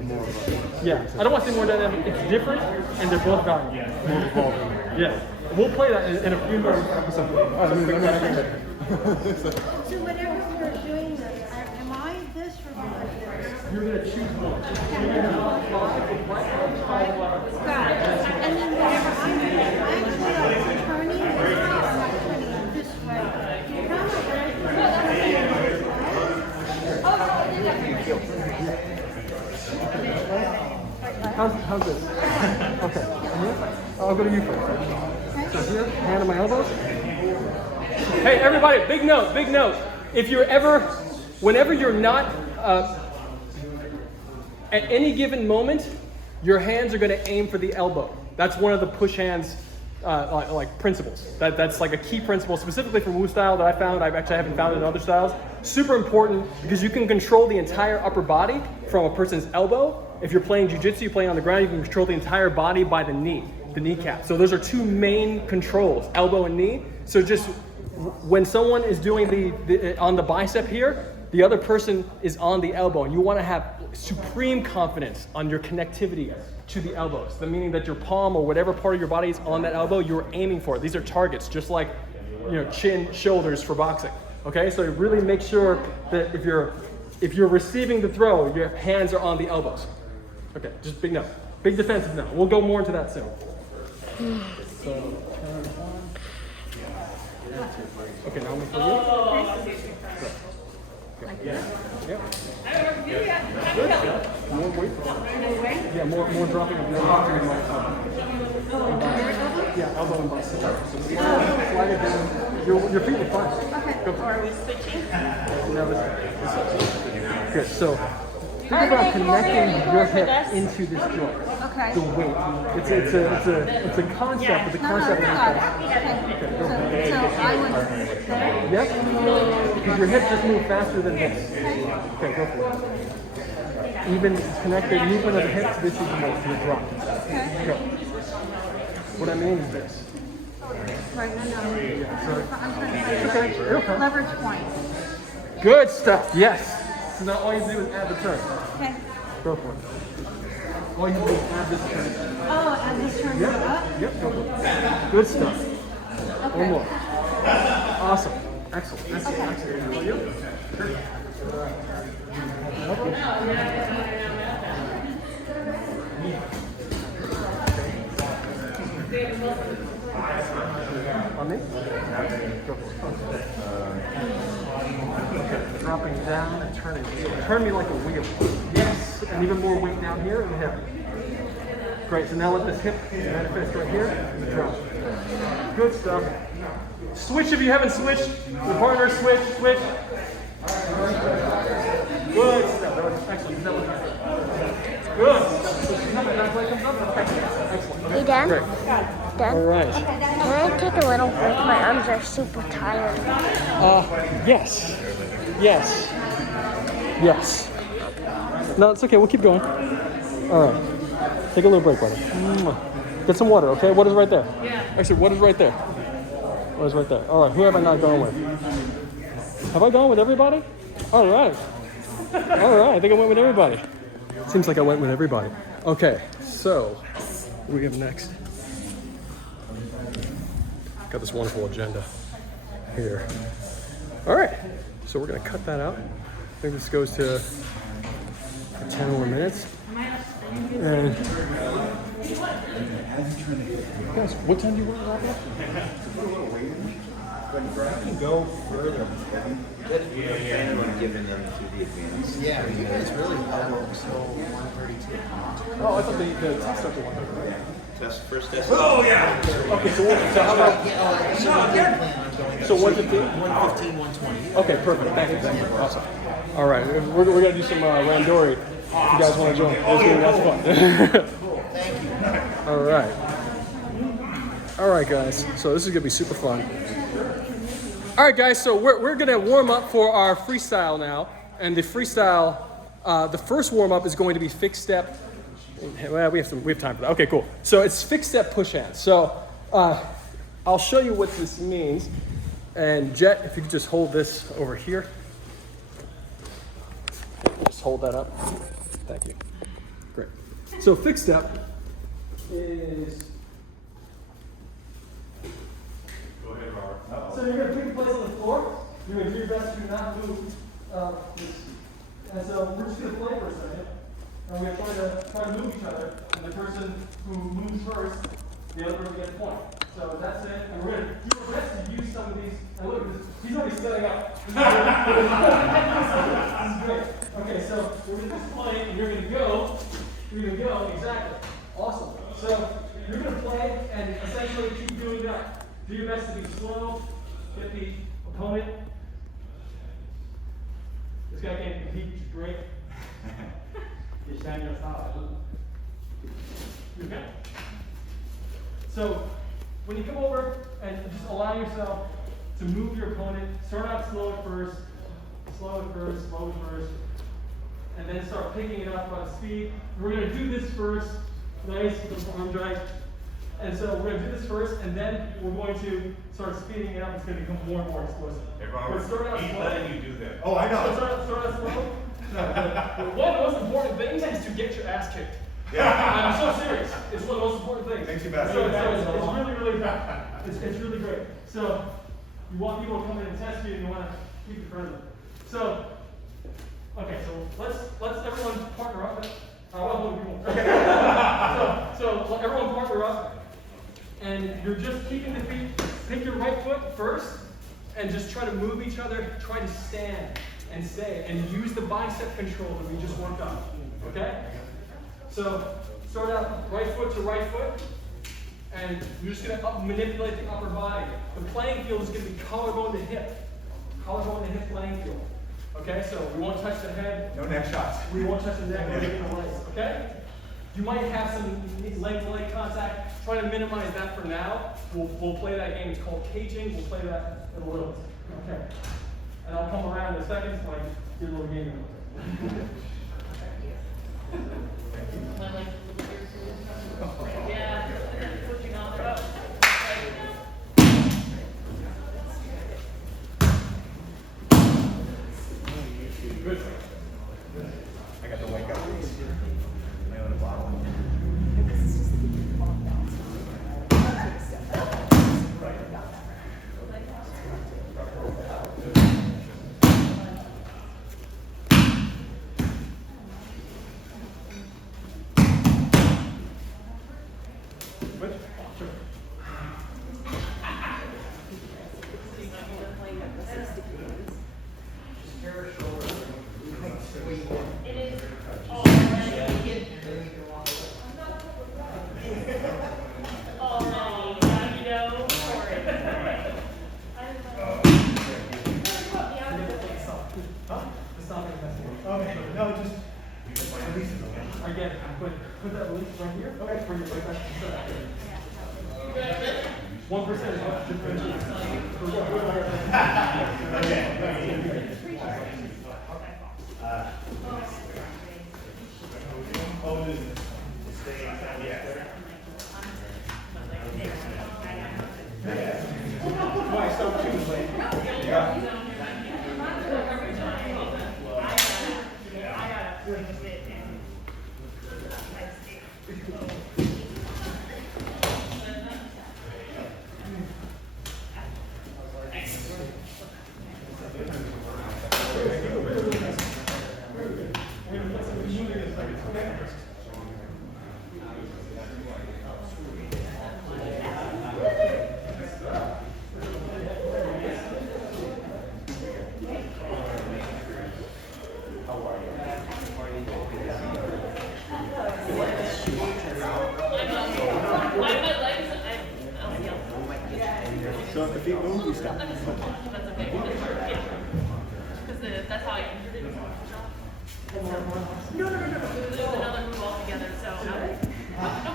Yeah, I don't want to say more dynamic. It's different, and they're both valuable. Yeah, we'll play that in a few more episodes. So whenever we're doing this, am I this or am I this? You're going to choose one. Got it. And then whenever I'm turning this way. How's this? Okay. And here? I'll go to you first. So here, hand on my elbows. Hey, everybody, big note, big note. If you're whenever you're not, at any given moment, your hands are going to aim for the elbow. That's one of the push hands like principles. That's like a key principle specifically for Wu style that I found. I actually haven't found it in other styles. Super important because you can control the entire upper body from a person's elbow. If you're playing jiu-jitsu, playing on the ground, you can control the entire body by the knee, the kneecap. So those are two main controls, elbow and knee. So just when someone is doing the on the bicep here, the other person is on the elbow, and you want to have supreme confidence on your connectivity to the elbows. The meaning that your palm or whatever part of your body is on that elbow, you're aiming for it. These are targets, just like chin, shoulders for boxing. Okay, so really make sure that if you're receiving the throw, your hands are on the elbows. Okay, just big no, big defensive no. We'll go more into that soon. So turn one. Okay, now I'm going for you. Yeah. Yep. Good. More weight. Yeah, more dropping of your elbow and bicep. Yeah, elbow and bicep. So slide it down. Your feet are fine. Okay. Go for it. Are we switching? Now this. Good. So think about connecting your hip into this joint. Okay. The weight. It's a concept, but the concept is Okay. So I would there. Yep. Because your hips just move faster than this. Okay, go for it. Even connected movement of the hips, this is the most you drop. Okay. Go. What I mean is this. Right, I know. So, I'm trying to okay, find okay. leverage point. Good stuff. Yes. So now all you do is add the turn. Okay. Go for it. All you do is add this turn. Oh, and this turns Yep. it up? Yep. Go for it. Good stuff. Okay. One more. Awesome. Excellent. Excellent. Excellent. You? Sure. On me? Go for it. Okay. Dropping down and turning. Turn me like a wheel. Yes. And even more weight down here in the hip. Great. So now let this hip manifest right here and drop. Good stuff. Switch if you haven't switched. The partner switch. Good stuff. That was excellent. That was good. Excellent. Hey, Dan? Great. Dan? All right. Can I take a little break? My arms are super tired. Yes. Yes. Yes. No, it's okay. We'll keep going. All right. Take a little break, buddy. Get some water, okay? What is right there? Yeah. Actually, what is right there? What is right there? All right. Who have I not gone with? Have I gone with everybody? All right. All right. I think I went with everybody. Seems like I went with everybody. Okay. So, what do we have next? Got this wonderful agenda here. All right. So we're going to cut that out. I think this goes to 10 more minutes. And guys, what time do you want to wrap up? I can go further. Giving them to the advance. Yeah, it's really elbow, so 132. Oh, I thought the test up to 100. Test, first test. Oh, yeah. Okay, so how about so 115? 115, 120. Okay, perfect. Thank you. Awesome. All right, we're gonna do some randori. If you guys want to join, that's fun. Thank you. All right. All right, guys. So this is gonna be super fun. All right, guys. So we're gonna warm up for our freestyle now, and the freestyle, the first warm up is going to be fixed step. Well, we have time for that. Okay, cool. So it's fixed step push hands. So I'll show you what this means. And Jet, if you could just hold this over here. Just hold that up. Thank you. Great. So fixed step is. Go ahead, Robert. So you're going to pick a place on the floor. You're going to do your best to not move. And so we're just going to play for a second. And we're going to try to move each other. And the person who moves first, the other person gets a point. So that's it. And we're going to do our best to use some of these. And look at this. He's already setting up. This is great. Okay, so we're going to just play, and you're going to go Here you go, exactly. Awesome. So you're going to play and essentially keep doing that. Do your best to be slow, get the opponent. This guy can't compete, which is great. You stand your style. Okay. So when you come over and just allow yourself to move your opponent, start out slow at first, and then start picking it up on speed. We're going to do this first, nice with the arm drag. And so we're going to do this first, and then we're going to start speeding it up. It's going to become more and more explosive. Hey, Robert, But start out he's slow. letting you do that. Oh, I know. Start out slow. No, one of the most important things is to get your ass kicked. Yeah. I'm so serious. It's one of the most important things. Makes you better. So it's really bad. It's really great. So you want people to come in and test you, and you want to keep it friendly. So, okay, so let's everyone partner up. I want to move people. Okay. So everyone partner up, and you're just keeping the feet. Pick your right foot first, and just try to move each other. Try to stand and stay, and use the bicep control that we just worked on. Okay. So start out right foot to right foot, and you're just going to manipulate the upper body. The playing field is going to be collarbone to hip playing field. Okay, so we won't touch the head. No neck shots. We won't touch the neck or the legs. Okay? You might have some leg-to-leg contact. Try to minimize that for now. We'll play that game. It's called caging. We'll play that in a little bit. Okay. And I'll come around in a second so I can get a little game in. Yeah, and then switching off. Good. I got the wake up. I own a bottle. Okay, no, just release it. Again, put that release right here. Okay, bring it right back to the 1% is what differentiates. Why so too late? Yeah. So if the feet move, you stop. That's how I entered it. No. There's another move altogether, so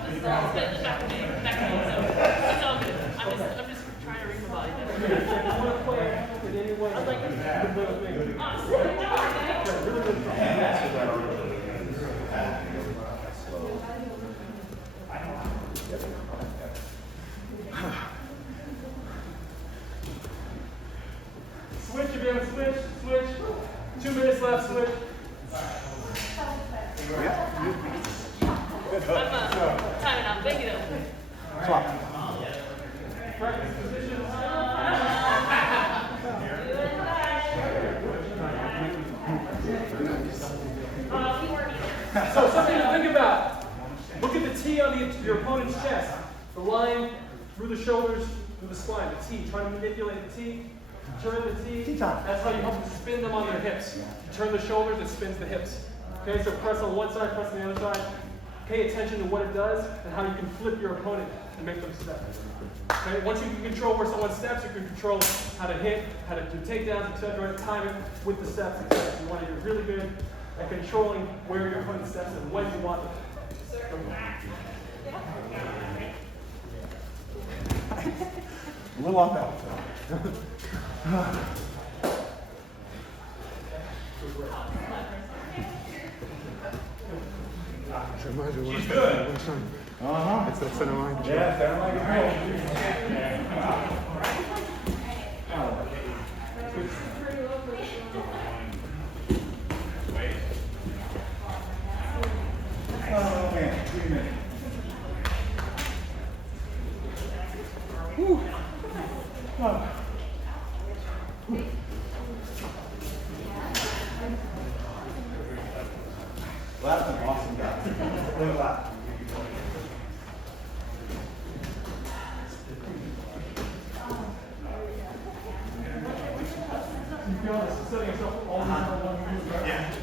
this is all spin the back of me, so it's all good. I'm just trying to read my body. I was like, Switch, you're going to switch. 2 minutes left, switch. I'm timing out. Thank you though. Swap. Practice positions. So something to think about. Look at the T on your opponent's chest. The line through the shoulders, through the spine. The T. Try to manipulate the T. Turn the T. That's how you help them spin them on their hips. You turn the shoulders, it spins the hips. Okay, so press on one side, press on the other side. pay attention to what it does and how you can flip your opponent and make them step. Okay? Once you can control where someone steps, you can control how to hit, how to do takedowns, etc., time it with the steps, etc. You want to get really good at controlling where your opponent steps and when you want them. A little off balance. She's good. Uh-huh. It's that center line. Yeah, center line Oh, man, 3 minutes. Whew. Oh. Well, that's an awesome guy. Look at that. To be honest, setting yourself all the one move, right? Yeah.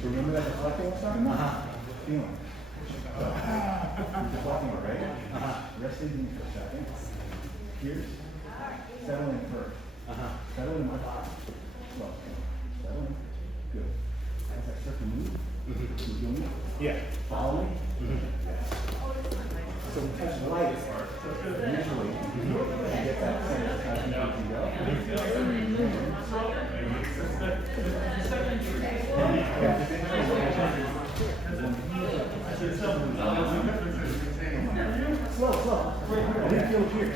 Remember that deflecting I was talking about? Feeling. Deflecting, right? Rest easy for a second. Here's settle in first. Settle in my body. Slow. Settle in. Good. As I start to move, you feel me? Yeah. Follow me? So we touch light. Usually, you get that sense of how deep you can go. Slow, slow. I didn't feel here.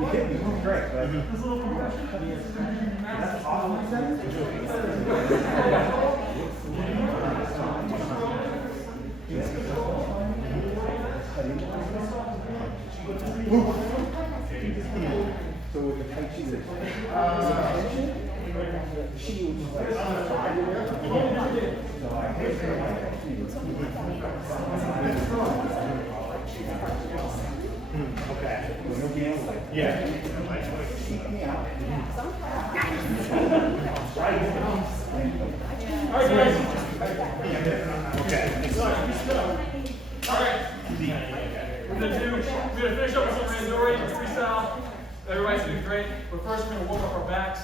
You hit me. Great. That's awesome. So with the Tai Chi, she was like, so I hit her. Okay. Yeah. Keep me out. All right, guys. Okay. All right. We're gonna finish up with some randori freestyle. Everybody's doing great. But first, we're gonna warm up our backs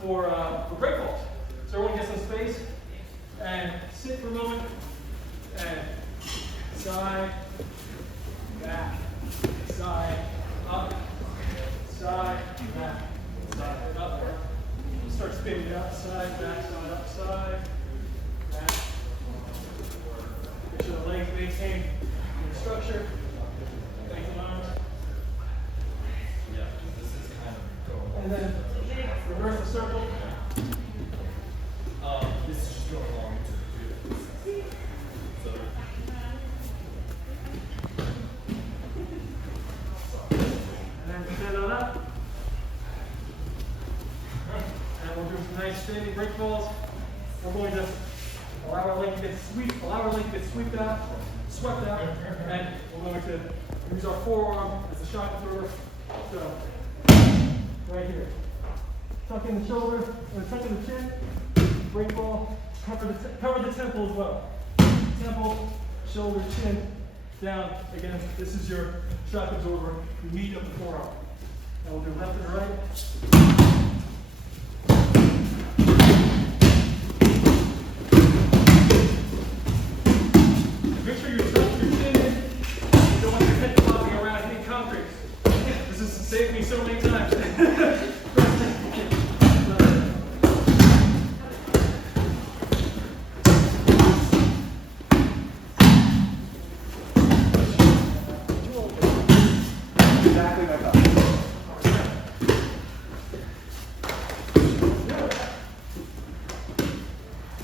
for break falls. So everyone get some space and sit for a moment and side, back, side, up, side, back, side, up. Start spinning it up, side, back, side, back. Make sure the legs maintain their structure. Thank you, arms. And then reverse the circle. This is just going along to so. And then stand on up. And we'll do some nice standing break falls. We're going to allow our leg to get swept out, and we're going to use our forearm as a shock absorber. So, right here. Tuck in the shoulder, or tuck in the chin, break ball, cover the temple as well. Temple, shoulder, chin, down. Again, this is your shock absorber. You meet up the forearm. Now we'll do left and right. Make sure you tuck your chin in. You don't want your head flopping around hitting concrete. This has saved me so many times. Exactly my thought.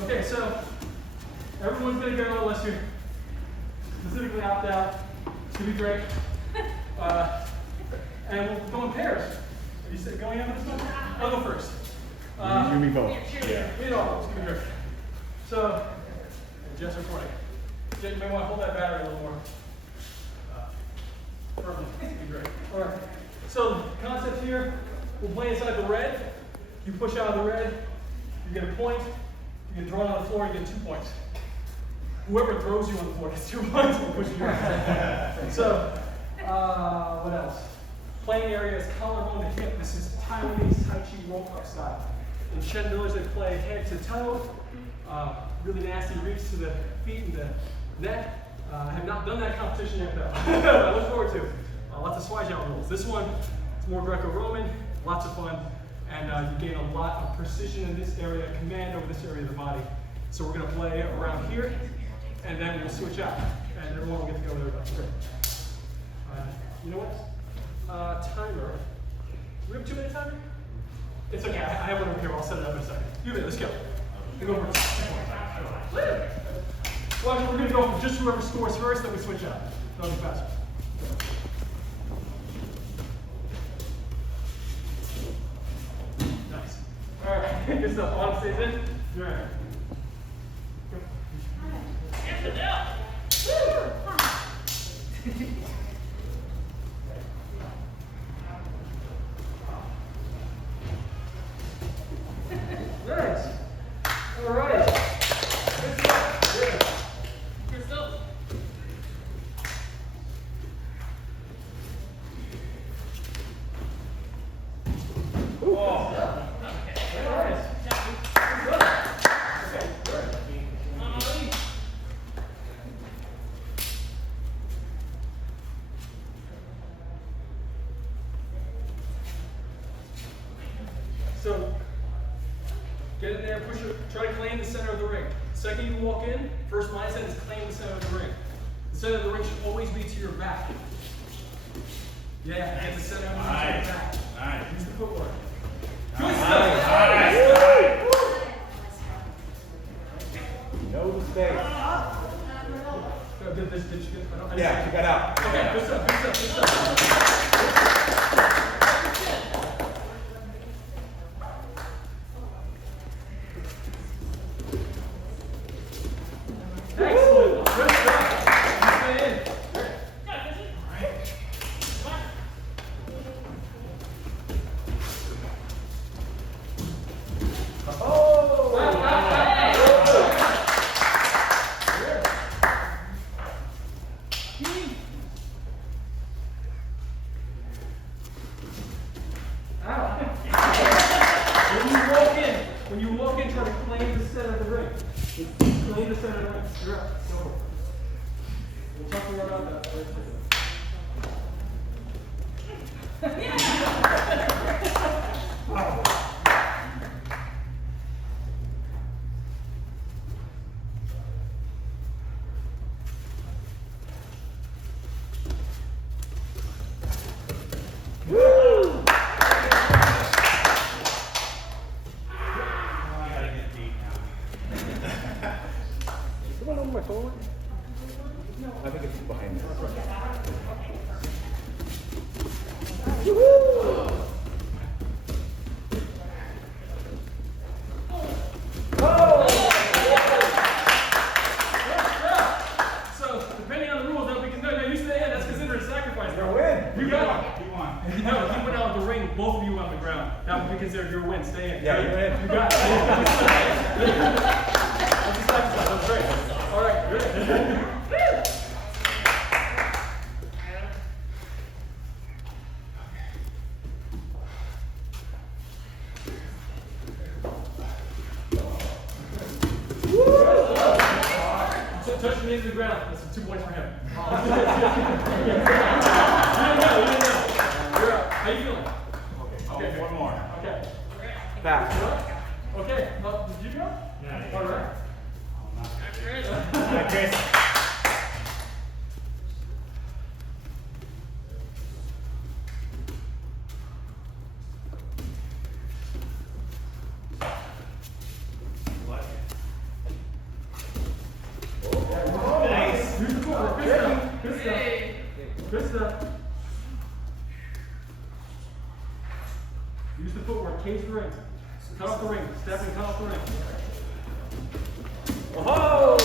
Okay, so everyone's going to go unless you're specifically opt out. It's going to be great. And we'll go in pairs. Are you going on with this one? I'll go first. You and me both. Yeah. You know, it's going to be great. So, Jeff's recording. Jeff, you may want to hold that battery a little more. Perfect. It's going to be great. All right. So, the concept here, we'll play inside the red. You push out of the red, you get a point. You get drawn on the floor, you get 2 points. Whoever throws you on the floor gets 2 points for pushing you out. So, what else? Playing area is collarbone to hip. This is Taiwanese Tai Chi roll-up style. In Shen Village, they play head to toe. Really nasty reach to the feet and the neck. I have not done that competition yet, though. I look forward to it. Lots of Swaijiao rules. This one, it's more Greco-Roman, lots of fun, and you gain a lot of precision in this area, command over this area of the body. So we're going to play around here, and then we'll switch out, and everyone will get to go with everybody. Great. You know what? Timer. Do we have a 2-minute timer? It's okay. I have one over here. I'll set it up in a second. You let's go. We go first. Well, we're going to go for just whoever scores first, then we switch out. That'll be faster. Nice. All right. Good stuff. On stays in. You're right. Nice. All right. Good stuff. Yeah. Good stuff. Ooh. Oh. Okay. All right. Good stuff. Okay. Good. So, get in there, push it, try to claim the center of the ring. The second you walk in, first mindset is claim the center of the ring. The center of the ring should always be to your back. Yeah, get the center of the ring to your back. Nice. Use the footwork. Good stuff. Know the space. Did you get, Yeah, you got out. Okay, good stuff, good stuff, good stuff. Excellent. Good stuff. Stay in. When you walk in, try to claim the center of the ring. Claim the center of the ring. You're up. Go for it. We'll talk more about that. Wow. Woo! Someone on my phone? No, I think it's behind this. So, depending on the rules, now you stay in, that's considered a sacrifice. stay in. Yeah, you're in. You got it. That's the second side. That was great. All right, good. Touch your knees to the ground. That's 2 points for him. You didn't know. You're up. How you feeling? Okay. One more. Okay. Back. Okay. Did you go? Yeah. All right. Chris. Nice. Use the footwork. Good stuff. Good stuff. Good stuff. Use the footwork. Cage the ring. Cut off the ring. Step and cut off the ring. Oh!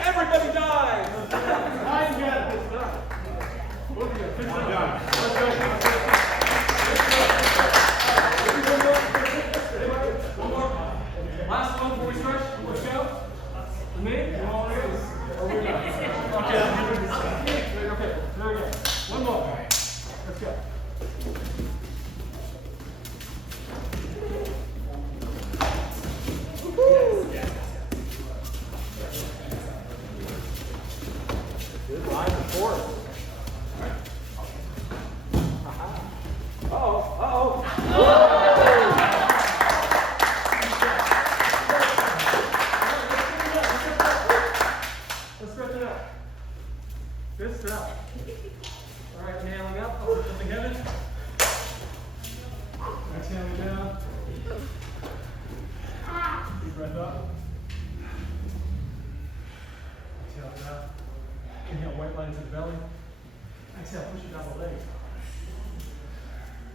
Everybody dies! I got it. Good stuff. Both of you. Good stuff. done. Let's go. One more. Last one before we stretch. Let's go. With me? You want one of those? Or we're done? Okay. Okay. There we go. One more. Let's go. Good line and forth. Let's stretch it out. Good stuff. All right, inhaling up, lifting heaven. Exhaling down. Deep breath up. Exhale down. Inhale, white line into the belly. Exhale, push it down the legs.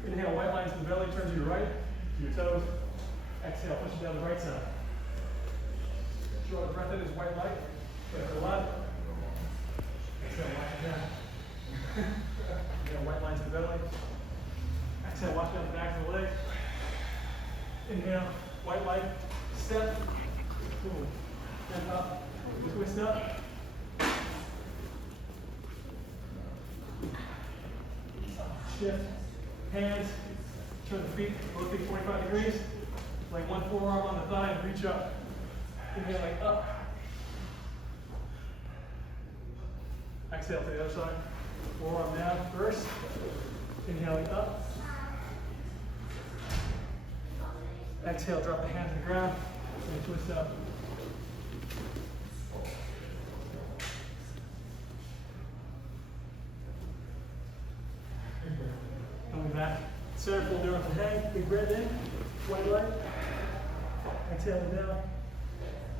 Inhale, white line to the belly, turn to your right, to your toes. Exhale, push it down the right side. Draw the breath in as white light. Breath to the left. Exhale, wash it down. Inhale, white line to the belly. Exhale, wash down the back of the leg. Inhale, white light, step. Boom. Step up. Twist up. Shift. Hands. Turn the feet. Both feet 45 degrees. Like one forearm on the thigh and reach up. Inhaling up. Exhale to the other side. Forearm down first. Inhaling up. Exhale, drop the hands to the ground. And twist up. Coming back. Center fold down to hang. Big breath in. White light. Exhaling down.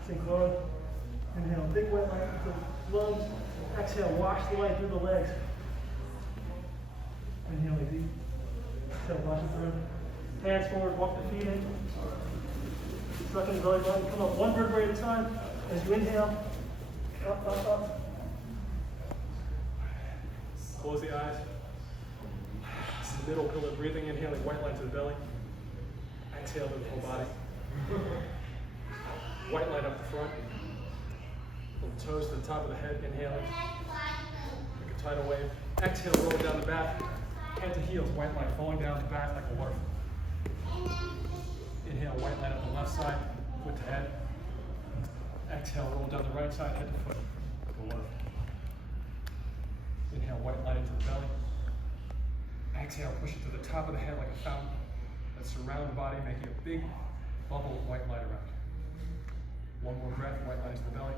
Sink low. Inhale, big wet light into the lungs. Exhale, wash the light through the legs. Inhale deep. Exhale, wash it through. Hands forward, walk the feet in. Suck in the belly button. Come up one vertebrae at a time. As you inhale, up, up, up. Close the eyes. This is the middle pillar breathing. Inhaling, white line to the belly. Exhale to the whole body. White line up the front. From the toes to the top of the head, inhaling. Like a tidal wave. Exhale, roll it down the back. Head to heels, white line falling down the back like a waterfall. Inhale, white line up the left side, foot to head. Exhale, roll down the right side, head to foot, like a waterfall. Inhale, white line into the belly. Exhale, push it to the top of the head like a fountain that surrounds the body, making a big bubble of white light around you. One more breath, white line into the belly.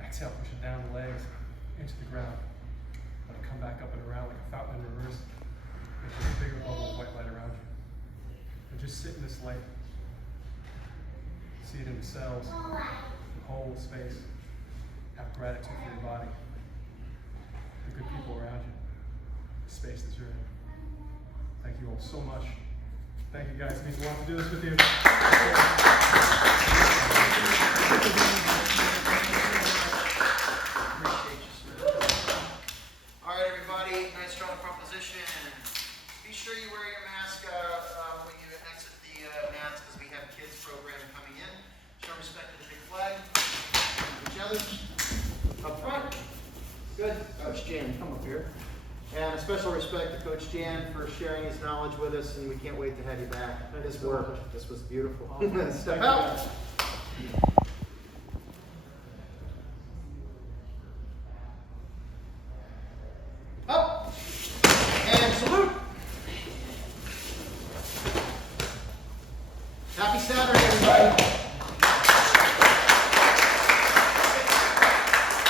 Exhale, push it down the legs, into the ground. Let it come back up and around like a fountain in reverse. Making a bigger bubble of white light around you. And just sit in this light. See it in the cells, the whole space. Have gratitude for your body, the good people around you, the space that you're in. Thank you all so much. Thank you guys. It means a lot to do this with you. All right, everybody. Nice strong front brothers up front. Good. Coach Jan, come up here. And a special respect to Coach Jan for sharing his knowledge with us, and we can't wait to have you back. This worked. This was beautiful. Step out. Up. And salute. Happy Saturday, everybody.